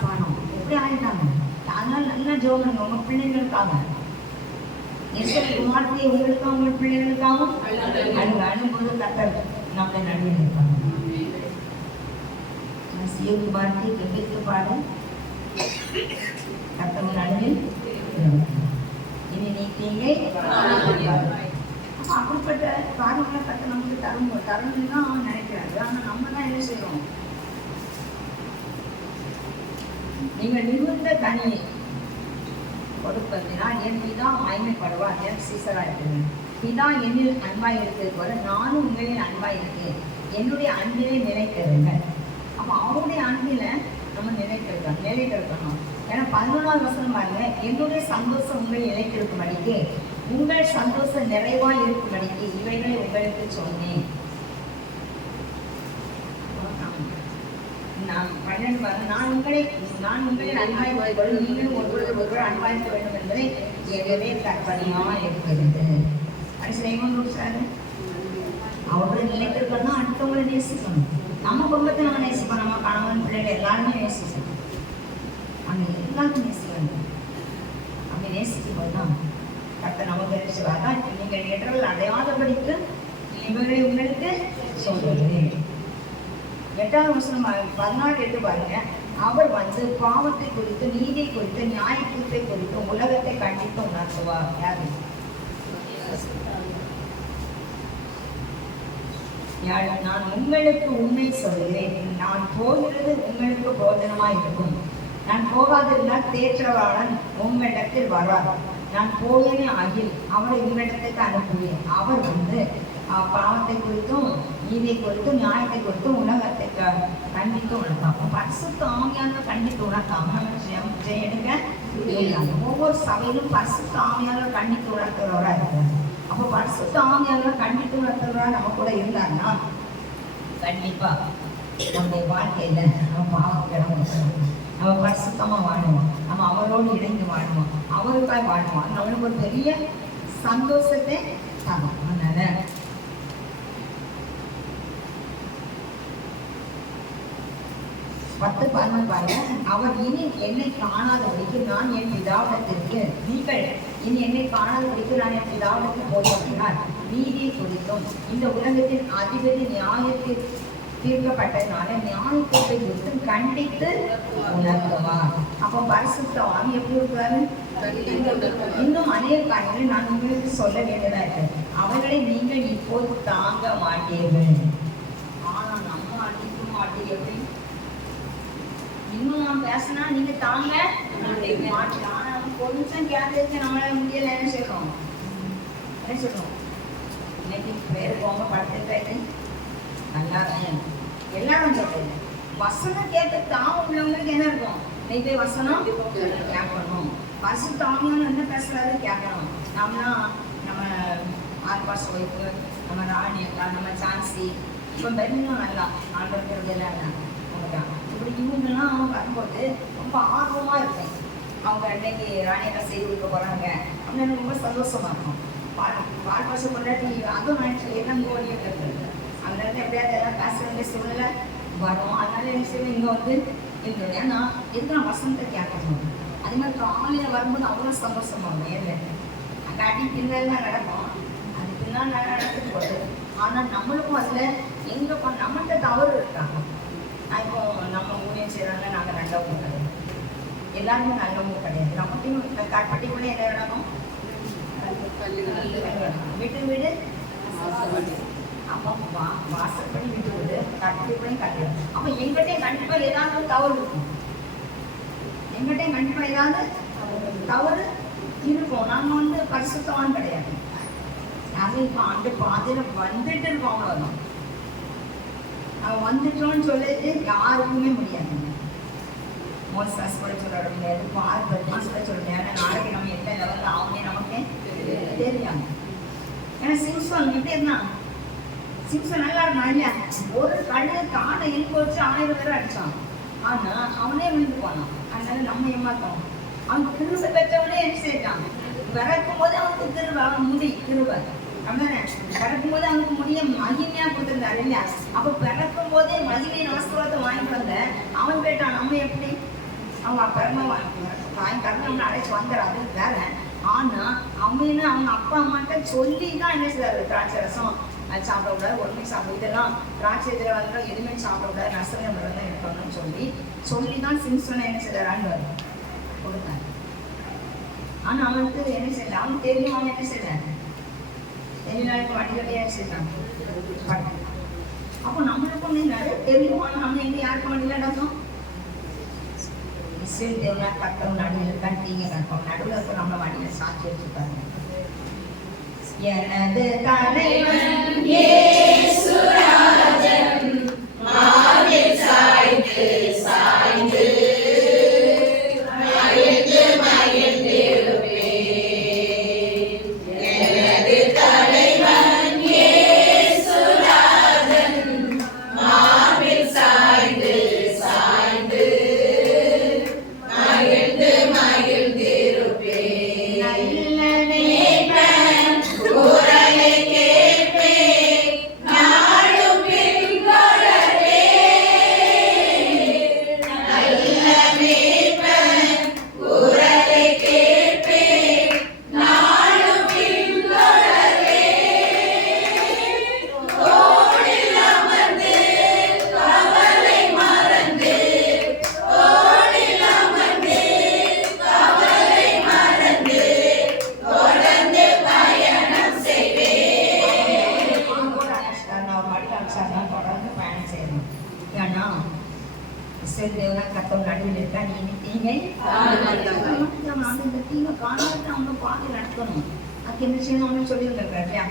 பணம் எப்படி ஆகிட்டாங்க. அதனால நல்லா ஜோகனுங்க உங்கள் பிள்ளைங்களுக்காக. வார்த்தையை உங்களுக்காக உங்கள் பிள்ளைங்களுக்காகவும் அது அனும்போது கத்தர் நம்மளை நடுவில் இருப்பாங்க. சியோக்கு வார்த்தை கெட்டு பாடு கத்தர் நடுவில் இனி நீ தீங்கை. அப்படிப்பட்ட காரியங்களை கத்த நமக்கு தரணும்னு தான் நினைக்கிறாரு. ஆனால் நம்ம தான் என்ன செய்யறோம்? நீங்கள் நிமிர்ந்த கனியை கொடுப்பதினால் என் பிதா மகிமைப்படுவார். என் சீசராக இருக்குது. பிதா என்னில் அன்பாய் இருக்கிறது போல நானும் உங்களில் அன்பாய் இருக்கேன். என்னுடைய அன்பிலே நிலைத்திருங்கள். அப்போ அவருடைய அன்பில நம்ம நிலைத்திருக்கணும். ஏன்னா 11ஆவது வசனம் பாருங்க. என்னுடைய சந்தோஷம் உங்களில் நிலைத்திருக்கும்படிக்கு உங்கள் சந்தோஷம் நிறைவாய் இருக்கும்படிக்கு இவைகளை உங்களுக்கு சொன்னேன். நான் உங்களில் அன்பாய் வருவது நீங்களும் ஒருவர் அன்பாய்க்க வேண்டும் என்பதை எதுவே கற்பனையா இருக்கிறது. அது செய்யணும் சார். அவர்களை நிலைத்திருக்கணும். அடுத்தவங்களை நேசிக்கணும். நம்ம குடும்பத்தை நம்ம நேசிப்போம். நம்ம கணவன் பிள்ளைகள் எல்லாருமே நேசிக்கணும். அந்த எல்லாருக்கும் நேசிக்கணும். அப்படி நேசிக்கும் போது தான் கர்த்தர் நமக்கு தெரிவிச்சுவார். தான் நீங்கள் இடர்கள் அடையாதபடிக்கு இவர்களை உங்களுக்கு சொல்லுகிறேன். 8ஆவது வசனம் 14:8 பாருங்க. அவர் வந்து பாவத்தை குறித்து, நீதியை குறித்து, நியாய தீர்ப்பை குறித்து உலகத்தை கண்டித்து உணர்த்துவார். யாரு? நான் உங்களுக்கு உண்மை சொல்கிறேன். நான் போகிறது உங்களுக்கு போதனமாய் இருக்கும். நான் போகாதிருந்தால் தேற்றவாளன் உங்களிடத்தில் வரார். நான் போவேனே ஆகில் அவரை உங்களிடத்துக்கு அனுப்புவேன். அவர் வந்து பாவத்தை குறித்தும் நீதியை குறித்தும் நியாயத்தை குறித்தும் உலகத்தை கண்டித்து உணர்த்தாம பரிசுத்த ஆவியானவர் கண்டித்து உணர்த்தாம எடுக்க முடியாது. ஒவ்வொரு சபையிலும் பரிசுத்த ஆவியானவர் கண்டித்து உணர்த்துறவராக இருக்கிறார். அப்போ பரிசுத்த ஆவியானவர் கண்டித்து நடத்துகிறா நம்ம கூட இருந்தாங்கன்னா கண்டிப்பா நம்முடைய வாழ்க்கையில நம்ம பாவத்துக்கு இடம் கொடுக்கணும். நம்ம பரிசுத்தமா வாழுவோம், நம்ம அவரோடு இணைந்து வாழுவோம், அவருக்காய் வாழுவோம். நம்மளுக்கு ஒரு பெரிய சந்தோஷத்தை தரும். அதனால 10:11 பாருங்க. அவர் இனி என்னை காணாதபடிக்கு நான் என் பிதாவிடத்திற்கு நீங்கள் இனி என்னை காணாதபடிக்கு நான் என் பிதாவிடத்தில் போய் அப்படின்னார். நீதியை குறித்தும் இந்த உலகத்தின் அதிபதி நியாயத்தில் தீர்க்கப்பட்டதுனால நியாயத்தை குறித்தும் கண்டித்து உணர்த்துவார். அப்போ பரிசுத்த ஆவி எப்படி இருக்கிறாரு? இன்னும் அநேக காரியங்களை நான் உங்களுக்கு சொல்ல வேண்டியதா இருக்கு. அவர்களை நீங்கள் இப்போது தாங்க மாட்டீர்கள். ஆனா நம்ம அடிக்க மாட்டீங்க. எப்படி இன்னும் நான் பேசினா நீங்க தாங்க மாட்டீங்க. ஆனா கொஞ்சம் கேட்டு நம்மளால முடியல. என்ன சொல்றோம்? இன்னைக்கு பேர் போங்க படுத்துட்டு நல்லா தான் எல்லாரும் சொல்றேன். வசனம் கேட்டு தான் உள்ளவங்களுக்கு என்ன இருக்கும்? இன்னைக்கு வசனம் கேட்கணும். பரிசுத்த ஆவியானவர் என்ன பேசுறாரு கேட்கணும். நம்மளாம் நம்ம ஆர்பாஸ் ஒய்ஃபு, நம்ம ராணி அக்கா, நம்ம சான்சி, இப்போ பெண்ணும் நல்லா ஆண்டவர்கள் எல்லாம் இப்படி இவங்கெல்லாம் வரும்போது ரொம்ப ஆர்வமாக இருப்பேன். அவங்க அன்னைக்கு ராணி அக்கா செய்து கொடுக்க போகிறாங்க அப்படின்னு எனக்கு ரொம்ப சந்தோஷமா இருக்கும். பால்பாசம் கொண்டாட்டி அதுவும் நினைச்சு எல்லாம் கோழியாக இருக்கிறது. அங்கேருந்து எப்படியாவது எல்லாம் பேச வேண்டிய சூழ்நிலை வரும். அதனால என்ன செய்வேன், இங்கே வந்து இருந்தது. ஏன்னா எதுக்கு நான் வசனத்தை கேட்கணும். அதே மாதிரி காலையில் வரும்போது அவ்வளோ சந்தோஷமாகும். ஏன்னு அங்கே அடி பின்னால் நடக்கும், அது பின்னால் நடந்துட்டு போகுது. ஆனால் நம்மளுக்கும் அதில் எங்கே நம்மகிட்ட தவறு இருக்காங்க. இப்போ நம்ம ஊழியம் செய்கிறாங்க, நாங்கள் நல்லவங்க கிடையாது, எல்லாருமே நல்லவங்க கிடையாது. நமக்கும் கட்பட்டிக்குள்ளே என்ன நடக்கும்? வீட்டு வீடு அப்போ வாசப்படி விட்டு விடு, கட்டிப்பையும் கட்டிடும். அப்போ எங்கிட்டையும் கண்டிப்பா ஏதாவது தவறு இருக்கும். எங்கிட்டையும் கண்டிப்பா ஏதாவது தவறு இருக்கும். நாங்க வந்து பரிசுத்தவான் கிடையாது. நாங்க இப்போ அந்த பாதையில வந்துட்டு இருக்கோம். அவ்வளவுதான். நாங்க வந்துட்டோம்னு சொல்லிட்டு யாருக்குமே முடியாது. மோசஸ் கூட சொல்ல முடியாது, பார்த்து சொல்ல முடியாது. நாளைக்கு நம்ம எந்த லெவலில் ஆகுமே நமக்கு தெரியாங்க. ஏன்னா சிம்சன் எப்படி இருந்தான்? சிம்சன் நல்லா இருந்தான் இல்லையா? ஒரு கண்ணு காடை இழுக்க வச்சு 1000 பேரை அடிச்சான். ஆனா அவனே விழுந்து போனான். அதனால நம்ம ஏமாத்தோம். அவன் கிருபை பெற்றவனே என்ன செய்யட்டான்? பிறக்கும் போது அவனுக்கு கிருபை, அவன் முடி கிருபை அப்படிதானே. பிறக்கும் போது அவனுக்கு முடிய மகிமையா கொடுத்துருந்தாரு இல்லையா? அப்ப பிறக்கும் போதே மகிமையின் ஆசீர்வாதத்தை வாங்கிட்டு வந்த அவன் கேட்டான். நம்ம எப்படி அவங்க பிறமை வாங்கி கருணை அழைச்சி வந்துடுற, அது வேற. ஆனா அவனு அவங்க அப்பா அம்மாட்ட சொல்லி தான் என்ன செய்யறாரு? திராட்சை ரசம் சாப்பிடக்கூடாது, ஒருமை சாப்பிடும், இதெல்லாம் திராட்சை இதில் வந்து எதுவுமே சாப்பிடக்கூடாது, நசரேய முறையில் தான் இருக்கணும்னு சொல்லி தான் சிம்சனை என்ன செய்யறான்னு கொடுத்தாரு. ஆனா அவனுக்கு என்ன செய்யல, அவனுக்கு தெரியும். அவன் என்ன செய்யல, தெரியலாருக்கு வண்டிகளையே செய்யறான். அப்போ நம்மளுக்கும் நிறைய தெரியும். ஆனா நம்ம எங்க யாருக்கும் வண்டியில நடக்கும்? இஸ்ரேல் தேவனா கட்டம் நடுவில் இருக்கான்னு தீங்க கட்டம் நடுவில் இருக்க நம்ம வண்டியில சாட்சி வச்சுருக்காங்க. எனது தலைவன் இயேசு ராஜன் மார்பில் சாய்ந்து சாய்ந்து மகிழ்ந்து மகிழ்ந்திருப்பேன். எனது தலைவன் இயேசு ராஜன் மார்பில் சாய்ந்து சாய்ந்து மகிழ்ந்து மகிழ்ந்திருப்பேன். குரலை கேட்பேன் நாளும் பின்தொடரே. நல்ல மேய்ப்பன் குரலை கேட்பேன் நாளும் பின்தொடரே. தோளில் அமர்ந்து கவலை மறந்து, தோளில் அமர்ந்து கவலை மறந்து தொடர்ந்து பயணம் செய்வேன். தொடர்ந்து பயணம் செய்யணும். ஏன்னா இஸ்ரேல் தேவனா கர்த்தர் நடுவில் இருக்கா. நீ தீங்கை இந்த தீங்கை காணாத அவங்க பாதை நடக்கணும். அதுக்கு என்ன செய்யணும் அப்படின்னு சொல்லியிருந்திருக்காரு இல்லையா?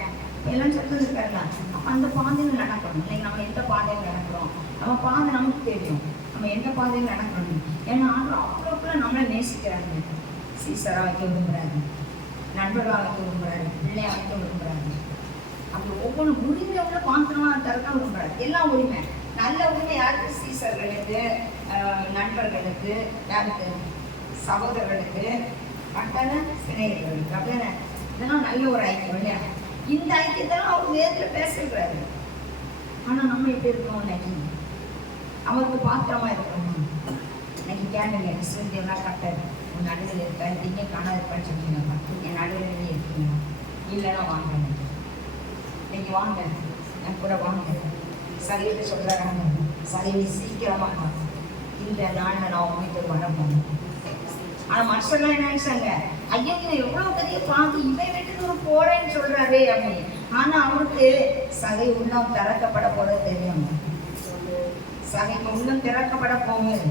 எல்லாம் சொல்லியிருக்காருல. அப்போ அந்த பாதையில் நடக்கணும். இன்னைக்கு நம்ம எந்த பாதையில் நடக்கிறோம், நம்ம பாதை நமக்கு தெரியும். நம்ம எந்த பாதையில் நடக்கணும். ஏன்னா ஆண்டு அவ்வளோக்குள்ள நம்மளை நேசிக்கிறாங்க. சீசரா வைக்க விரும்புகிறாரு. நண்பர்களாக விரும்புகிறாரு, பிள்ளையாக விரும்புகிறாரு. அப்படி ஒவ்வொரு உரிமை உள்ள பாத்திரமாக தரக்க விரும்புகிறாரு. எல்லாம் உரிமை, நல்ல உரிமை யாருக்கு? சீசர்களுக்கு, நண்பர்களுக்கு, யாருக்கு? சகோதரர்களுக்கு, மற்ற சிநேகிதர்களுக்கு. அப்படின்னா இதெல்லாம் நல்ல ஒரு ஐக்கியம் இல்லையா? இந்த ஐக்கியத்தெல்லாம் அவர் வேதத்துல பேசுகிறாரு. ஆனா நம்ம எப்படி இருக்கோம்? இன்னைக்கு அவருக்கு பாத்திரமா இருக்கணும். இன்னைக்கு கேளுங்க, தேவனா கட்டர் உன் நடுவில் இருக்க, நீங்க காணாது இருப்பான்னு சொன்னீங்க, என் நடுவில் இருக்கீங்க, இல்லைன்னா வாங்க, இன்னைக்கு வாங்க, என் கூட வாங்க. சரிவிட்டு சொல்றாங்க, சரி சீக்கிரமா இந்த நாளில் நான் உண்மைக்கு வர போனேன். ஆனா மனுஷங்க என்ன நினைச்சாங்க? ஐயோ எவ்வளவு பெரிய பாம்பு, இவன் வீட்டுக்கு போறேன்னு சொல்றாரு அப்படின்னு. ஆனா அவருக்கு சகை உள்ளம் திறக்கப்பட போல தெரியும். சகைக்கு உள்ளம் திறக்கப்பட போகுது.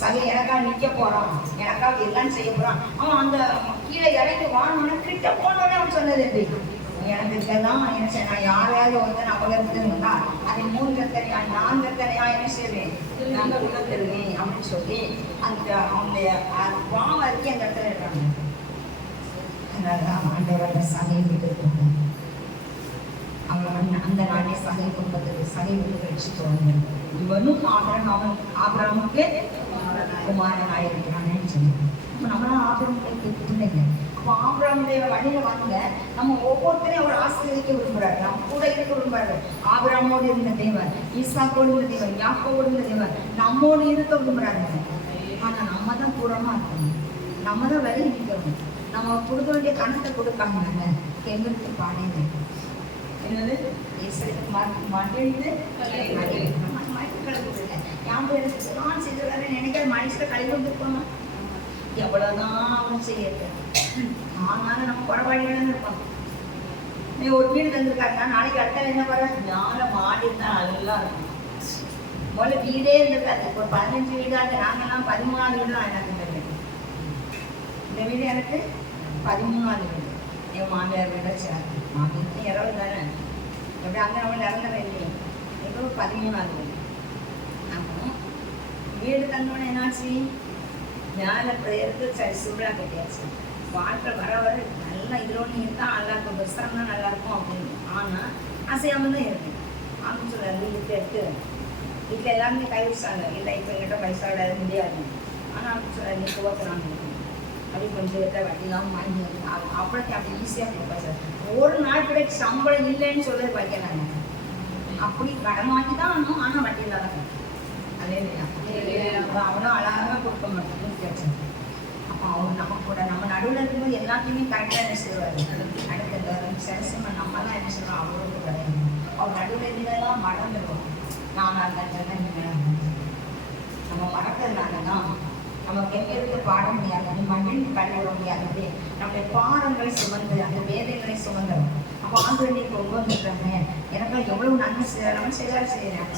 சகை எனக்கா நிக்க போறான், எனக்கா எல்லாம் செய்ய போறான். அவன் அந்த கீழே இறங்கி வாங்கணும்னா கிட்ட போனோடனே அவன் சொன்னது எப்படி? எனக்கு இதெல்லாம் நினைச்சேன், நான் யாரையாவது வந்து அபகரித்துருந்தா அதை 3 கத்தனையா 4 கத்தனையா என்ன செய்வேன், நாங்கள் உள்ள தருவேன் அப்படின்னு சொல்லி அந்த அவங்களுடைய பாவம் அறிக்கை அந்த இடத்துல இருக்காங்க. அதனாலதான் ஆண்டவர்கள் சகை விட்டு இருக்காங்க. அவங்க அந்த நாளே சகை குடும்பத்துக்கு சகை விட்டு ரட்சித்தவங்க. இவனும் ஆபிரகாமுக்கு குமாரன் ஆயிருக்கிறான்னு சொன்னாங்க. அப்ப நம்மளாம் ஆபிரகாமுக்கு பிள்ளைங்க. அப்போ ஆபிரகாமுடைய வழியில வாங்க நம்ம ஒவ்வொருத்தரையும் அவர் ஆசீர்வதிக்க விரும்புறாரு, நம்ம கூட இருக்க விரும்புறாரு. ஆபிரகாமோடு இருந்த தேவன், ஈசாக்கோடு இருந்த தேவன், யாக்கோவோடு இருந்த தேவன் நம்மோடு இருக்க விரும்புறாரு. ஆனா நம்ம தான் கூடமா இருக்கணும், நம்ம தான் வழி நிற்கணும். நம்ம கொடுக்க வேண்டிய கணத்தை கொடுக்காம கெமிருக்கு பாடிங்க என்னது மகிழ்ந்து யாரும் செய்கிறாரு நினைக்கிற மனுஷரை கழிவு வந்துருக்கோமா? எவ்வளவுதான் அவன் செய்யறது. ஆனாலும் நம்ம குறவாடிகள் இருப்பாங்க. நீ ஒரு வீடு தந்துருக்காருன்னா நாளைக்கு அடுத்த என்ன வர ஞான மாடி இருந்தா நல்லா இருக்கும். முதல்ல வீடே இருந்திருக்காரு. இப்போ 15 வீடாக நாங்கெல்லாம் 13வது வீடு தான் எனக்கு தெரியும். இந்த வீடு எனக்கு 13வது வீடு. என் மாமியார் வீட சேர்ந்து மாமியாருக்கு 20 தானே, எப்படி அங்கே நம்ம இறந்துட இல்லையே. எங்களுக்கு 13வது வீடு. அப்போ வீடு தந்தோடனே என்னாச்சு? மேலே பிரேயருக்கு சரி சூடாக கட்டியாச்சு. வாழ்க்கை வர வர நல்லா இதோடு இருந்தால் நல்லா இருக்கும், விவசாயம்னா நல்லா இருக்கும் அப்படின்னு. ஆனால் அசையாமல் தான் இருக்கு. அப்படின்னு சொல்கிறார், வீட்டுக்கு எடுத்து வீட்டில் எல்லாருமே கை வச்சாங்க. இல்லை இப்போ எங்கிட்ட பைசா விட முடியாது. ஆனால் அப்படின்னு சொல்கிறார், நீ துவக்கிறாங்க அப்படி கொஞ்சம் எடுத்த வட்டிலாம் வாங்கி அப்படியே அப்படி ஈஸியாக கொடுப்பா சார். ஒரு நாள் கூட சம்பளம் இல்லைன்னு சொல்றது வைக்கிறாங்க. அப்படி கடன் வாங்கி தான் ஆகணும், ஆனால் வட்டி இல்லாத அதே அவனும் அழகாக கொடுக்க மாட்டேன்னு கேட்டேன். அப்போ அவங்க நம்ம கூட நம்ம நடுவில் இருக்கும்போது எல்லாத்தையுமே கரெக்டாக என்ன செய்வார். அடுத்த சரிசமா நம்ம தான் என்ன செய்வோம், அவரோட கிடையாது. அவர் நடுவில் இருந்ததெல்லாம் மறந்துடுவோம். நான் அந்த நம்ம மறக்கிறதுனால தான் நமக்கு எங்களுக்கு பாட முடியாது, மகிழ்ந்து கழிவிட முடியாது. நம்முடைய பாடங்களை சுமந்து அந்த வேதைகளை சுமந்தோம். அப்போ ஆண்டு நீ கொண்டு வந்துடுறாங்க. எனக்கு எவ்வளவு நன்மை செய்யறாங்க செய்யறேன்.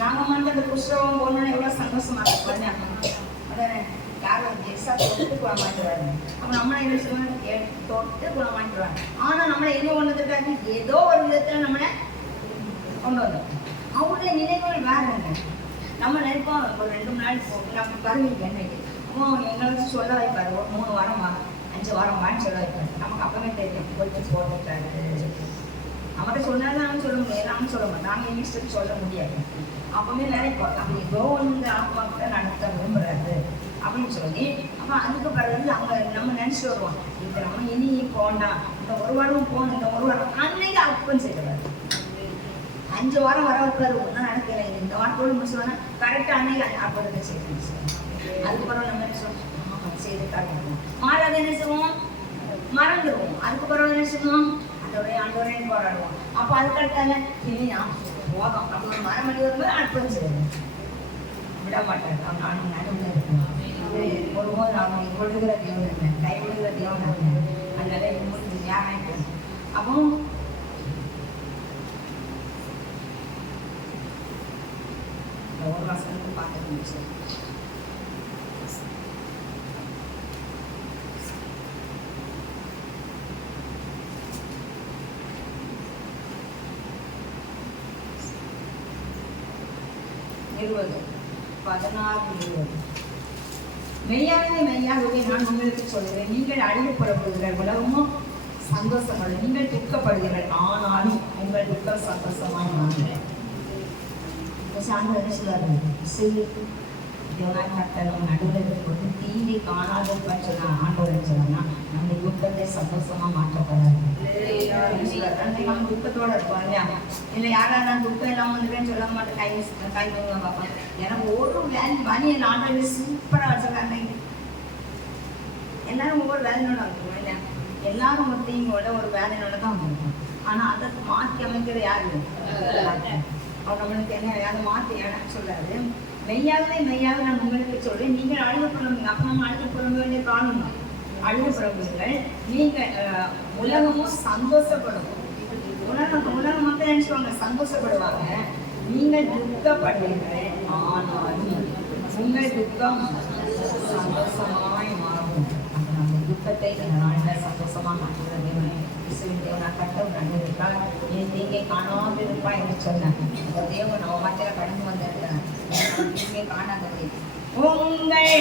நாகமான் அந்த புஸ்தகம் போனோன்னு எவ்வளோ சந்தோஷமா இருக்கு. உடனே யாரும் எக்ஸ்ட்ரா தொட்டு குணமாட்டுவாரு. அப்போ நம்மளை என்ன சொல்லுவாங்க, தொட்டு குணமாட்டுவாங்க. ஆனால் நம்மளை எங்கே கொண்டு வந்துருக்காங்க, ஏதோ ஒரு விதத்தில் நம்மளை கொண்டு வந்தோம். அவங்களுடைய நினைவுகள் வேறுங்க. நம்ம நினைப்போம் ஒரு 2 நாள் நம்ம பருவிக்கு என்னைக்கு அப்போ எங்களுக்கு சொல்ல வைப்பார். ஒரு 3 வாரம் 5 வாரம் வான்னு சொல்ல வைப்பார். நமக்கு அப்பவே தெரியும் கொஞ்சம் போட்டுட்டாரு. அவர்கிட்ட சொன்னாலும் சொல்ல முடியாது, எல்லாமே சொல்ல மாட்டோம். நாங்கள் இங்கிலீஷ்க்கு சொல்ல முடியாது. அப்பவுமே நினைப்போம் அப்படி ஏதோ ஒன்று ஆத்மாக்கிட்ட நடத்த விரும்புறாரு அப்படின்னு சொல்லி. அப்போ அதுக்கு பிறகு அவங்க நம்ம நினச்சிட்டு வருவோம், இப்போ நம்ம இனி போண்டா இந்த 1 வாரம் போகணும், இந்த 1 வாரம் அன்னைக்கு அர்ப்பம் செய்வார். 5 வாரம் வர வைப்பாரு. ஒன்றும் நடக்கலை. இந்த வாரத்தோடு முடிச்சுவாங்க கரெக்டாக அன்னைக்கு அர்ப்பணத்தை செய்து. அதுக்கப்புறம் நம்ம என்ன சொல்லுவோம், செய்து காட்டுவோம். மாறாத என்ன செய்வோம், மறந்துடுவோம். அதுக்கப்புறம் என்ன செய்வோம், ஆண்டவரே போராடுவோம். அப்போ அதுக்கடுத்தாங்க இனி போதும் அப்போ மரமணி வரும்போது அர்ப்பணம் செய்வோம். விட மாட்டார். அவங்க நானும் நடுவில் இருக்கணும். ஒருபோது அவங்க கொடுக்குற தேவன் இல்லை, கை விடுகிற தேவன் இல்லை. அதனால முடிஞ்சு யாராக அப்போ ஒரு மாதத்துக்கு பார்க்க முடிச்சு. இருபது 16 20 மெய்யாகவே மெய்யாகவே நான் உங்களுக்கு சொல்கிறேன், நீங்கள் அழுது புறப்படுகிறீர்கள், உலகமும் சந்தோஷப்படும். நீங்கள் துக்கப்படுகிறீர்கள், ஆனாலும் உங்கள் துக்கம் சந்தோஷமாய் மாறுகிறேன். சார்ந்த சொல்லுவாரு, கட்டளம் நடுவில் இருக்கும்போது தீங்கை காணாத சொன்னா ஆண்டவர் சொன்னா நம்ம துக்கத்தை சந்தோஷமா மாற்றப்படாது. நம்ம துக்கத்தோட இருப்போம் இல்லையா? இல்லை யாரா நான் துக்கம் இல்லாமல் வந்துட்டேன்னு சொல்ல மாட்டேன். கை பார்ப்பேன். எனக்கு ஒரு வேலையை ஆண்டவர் சூப்பராக வச்சுருக்காங்க. எல்லாரும் ஒவ்வொரு வேலையோட வந்துருவோம் இல்லையா? எல்லாரும் ஒரு தீங்கோட ஒரு வேலையோட தான் வந்துருக்கோம். ஆனால் அதை மாற்றி அமைக்கிறது யாரு? அவர் நம்மளுக்கு என்ன அதை மாற்றி எனக்கு சொல்றாரு, மெய்யாகவே மெய்யாக நான் உங்களுக்கு சொல்றேன், நீங்கள் அழுது புறம்புங்க. அப்போ நம்ம அழுது புறம்ப வேண்டிய காணும். அழுது புறம்புங்கள், நீங்கள் உலகமும் சந்தோஷப்படும். உலகம் மக்கள் நினைச்சுவாங்க சந்தோஷப்படுவாங்க. நீங்கள் துக்கப்படுவீர்கள், ஆனாலும் உங்கள் துக்கம் சந்தோஷமாய் மாறும். அப்போ நம்ம துக்கத்தை இந்த நாளில் சந்தோஷமாக மாற்றுகிறது தேவன் கட்டம் நடுவிருக்கால் நீ தீங்கை காணாதிருப்பா என்று சொன்னாங்க. அந்த தேவன் அவன் வார்த்தையில கடந்து வந்திருக்கிறார். தீங்கை காணாதவை உங்கள்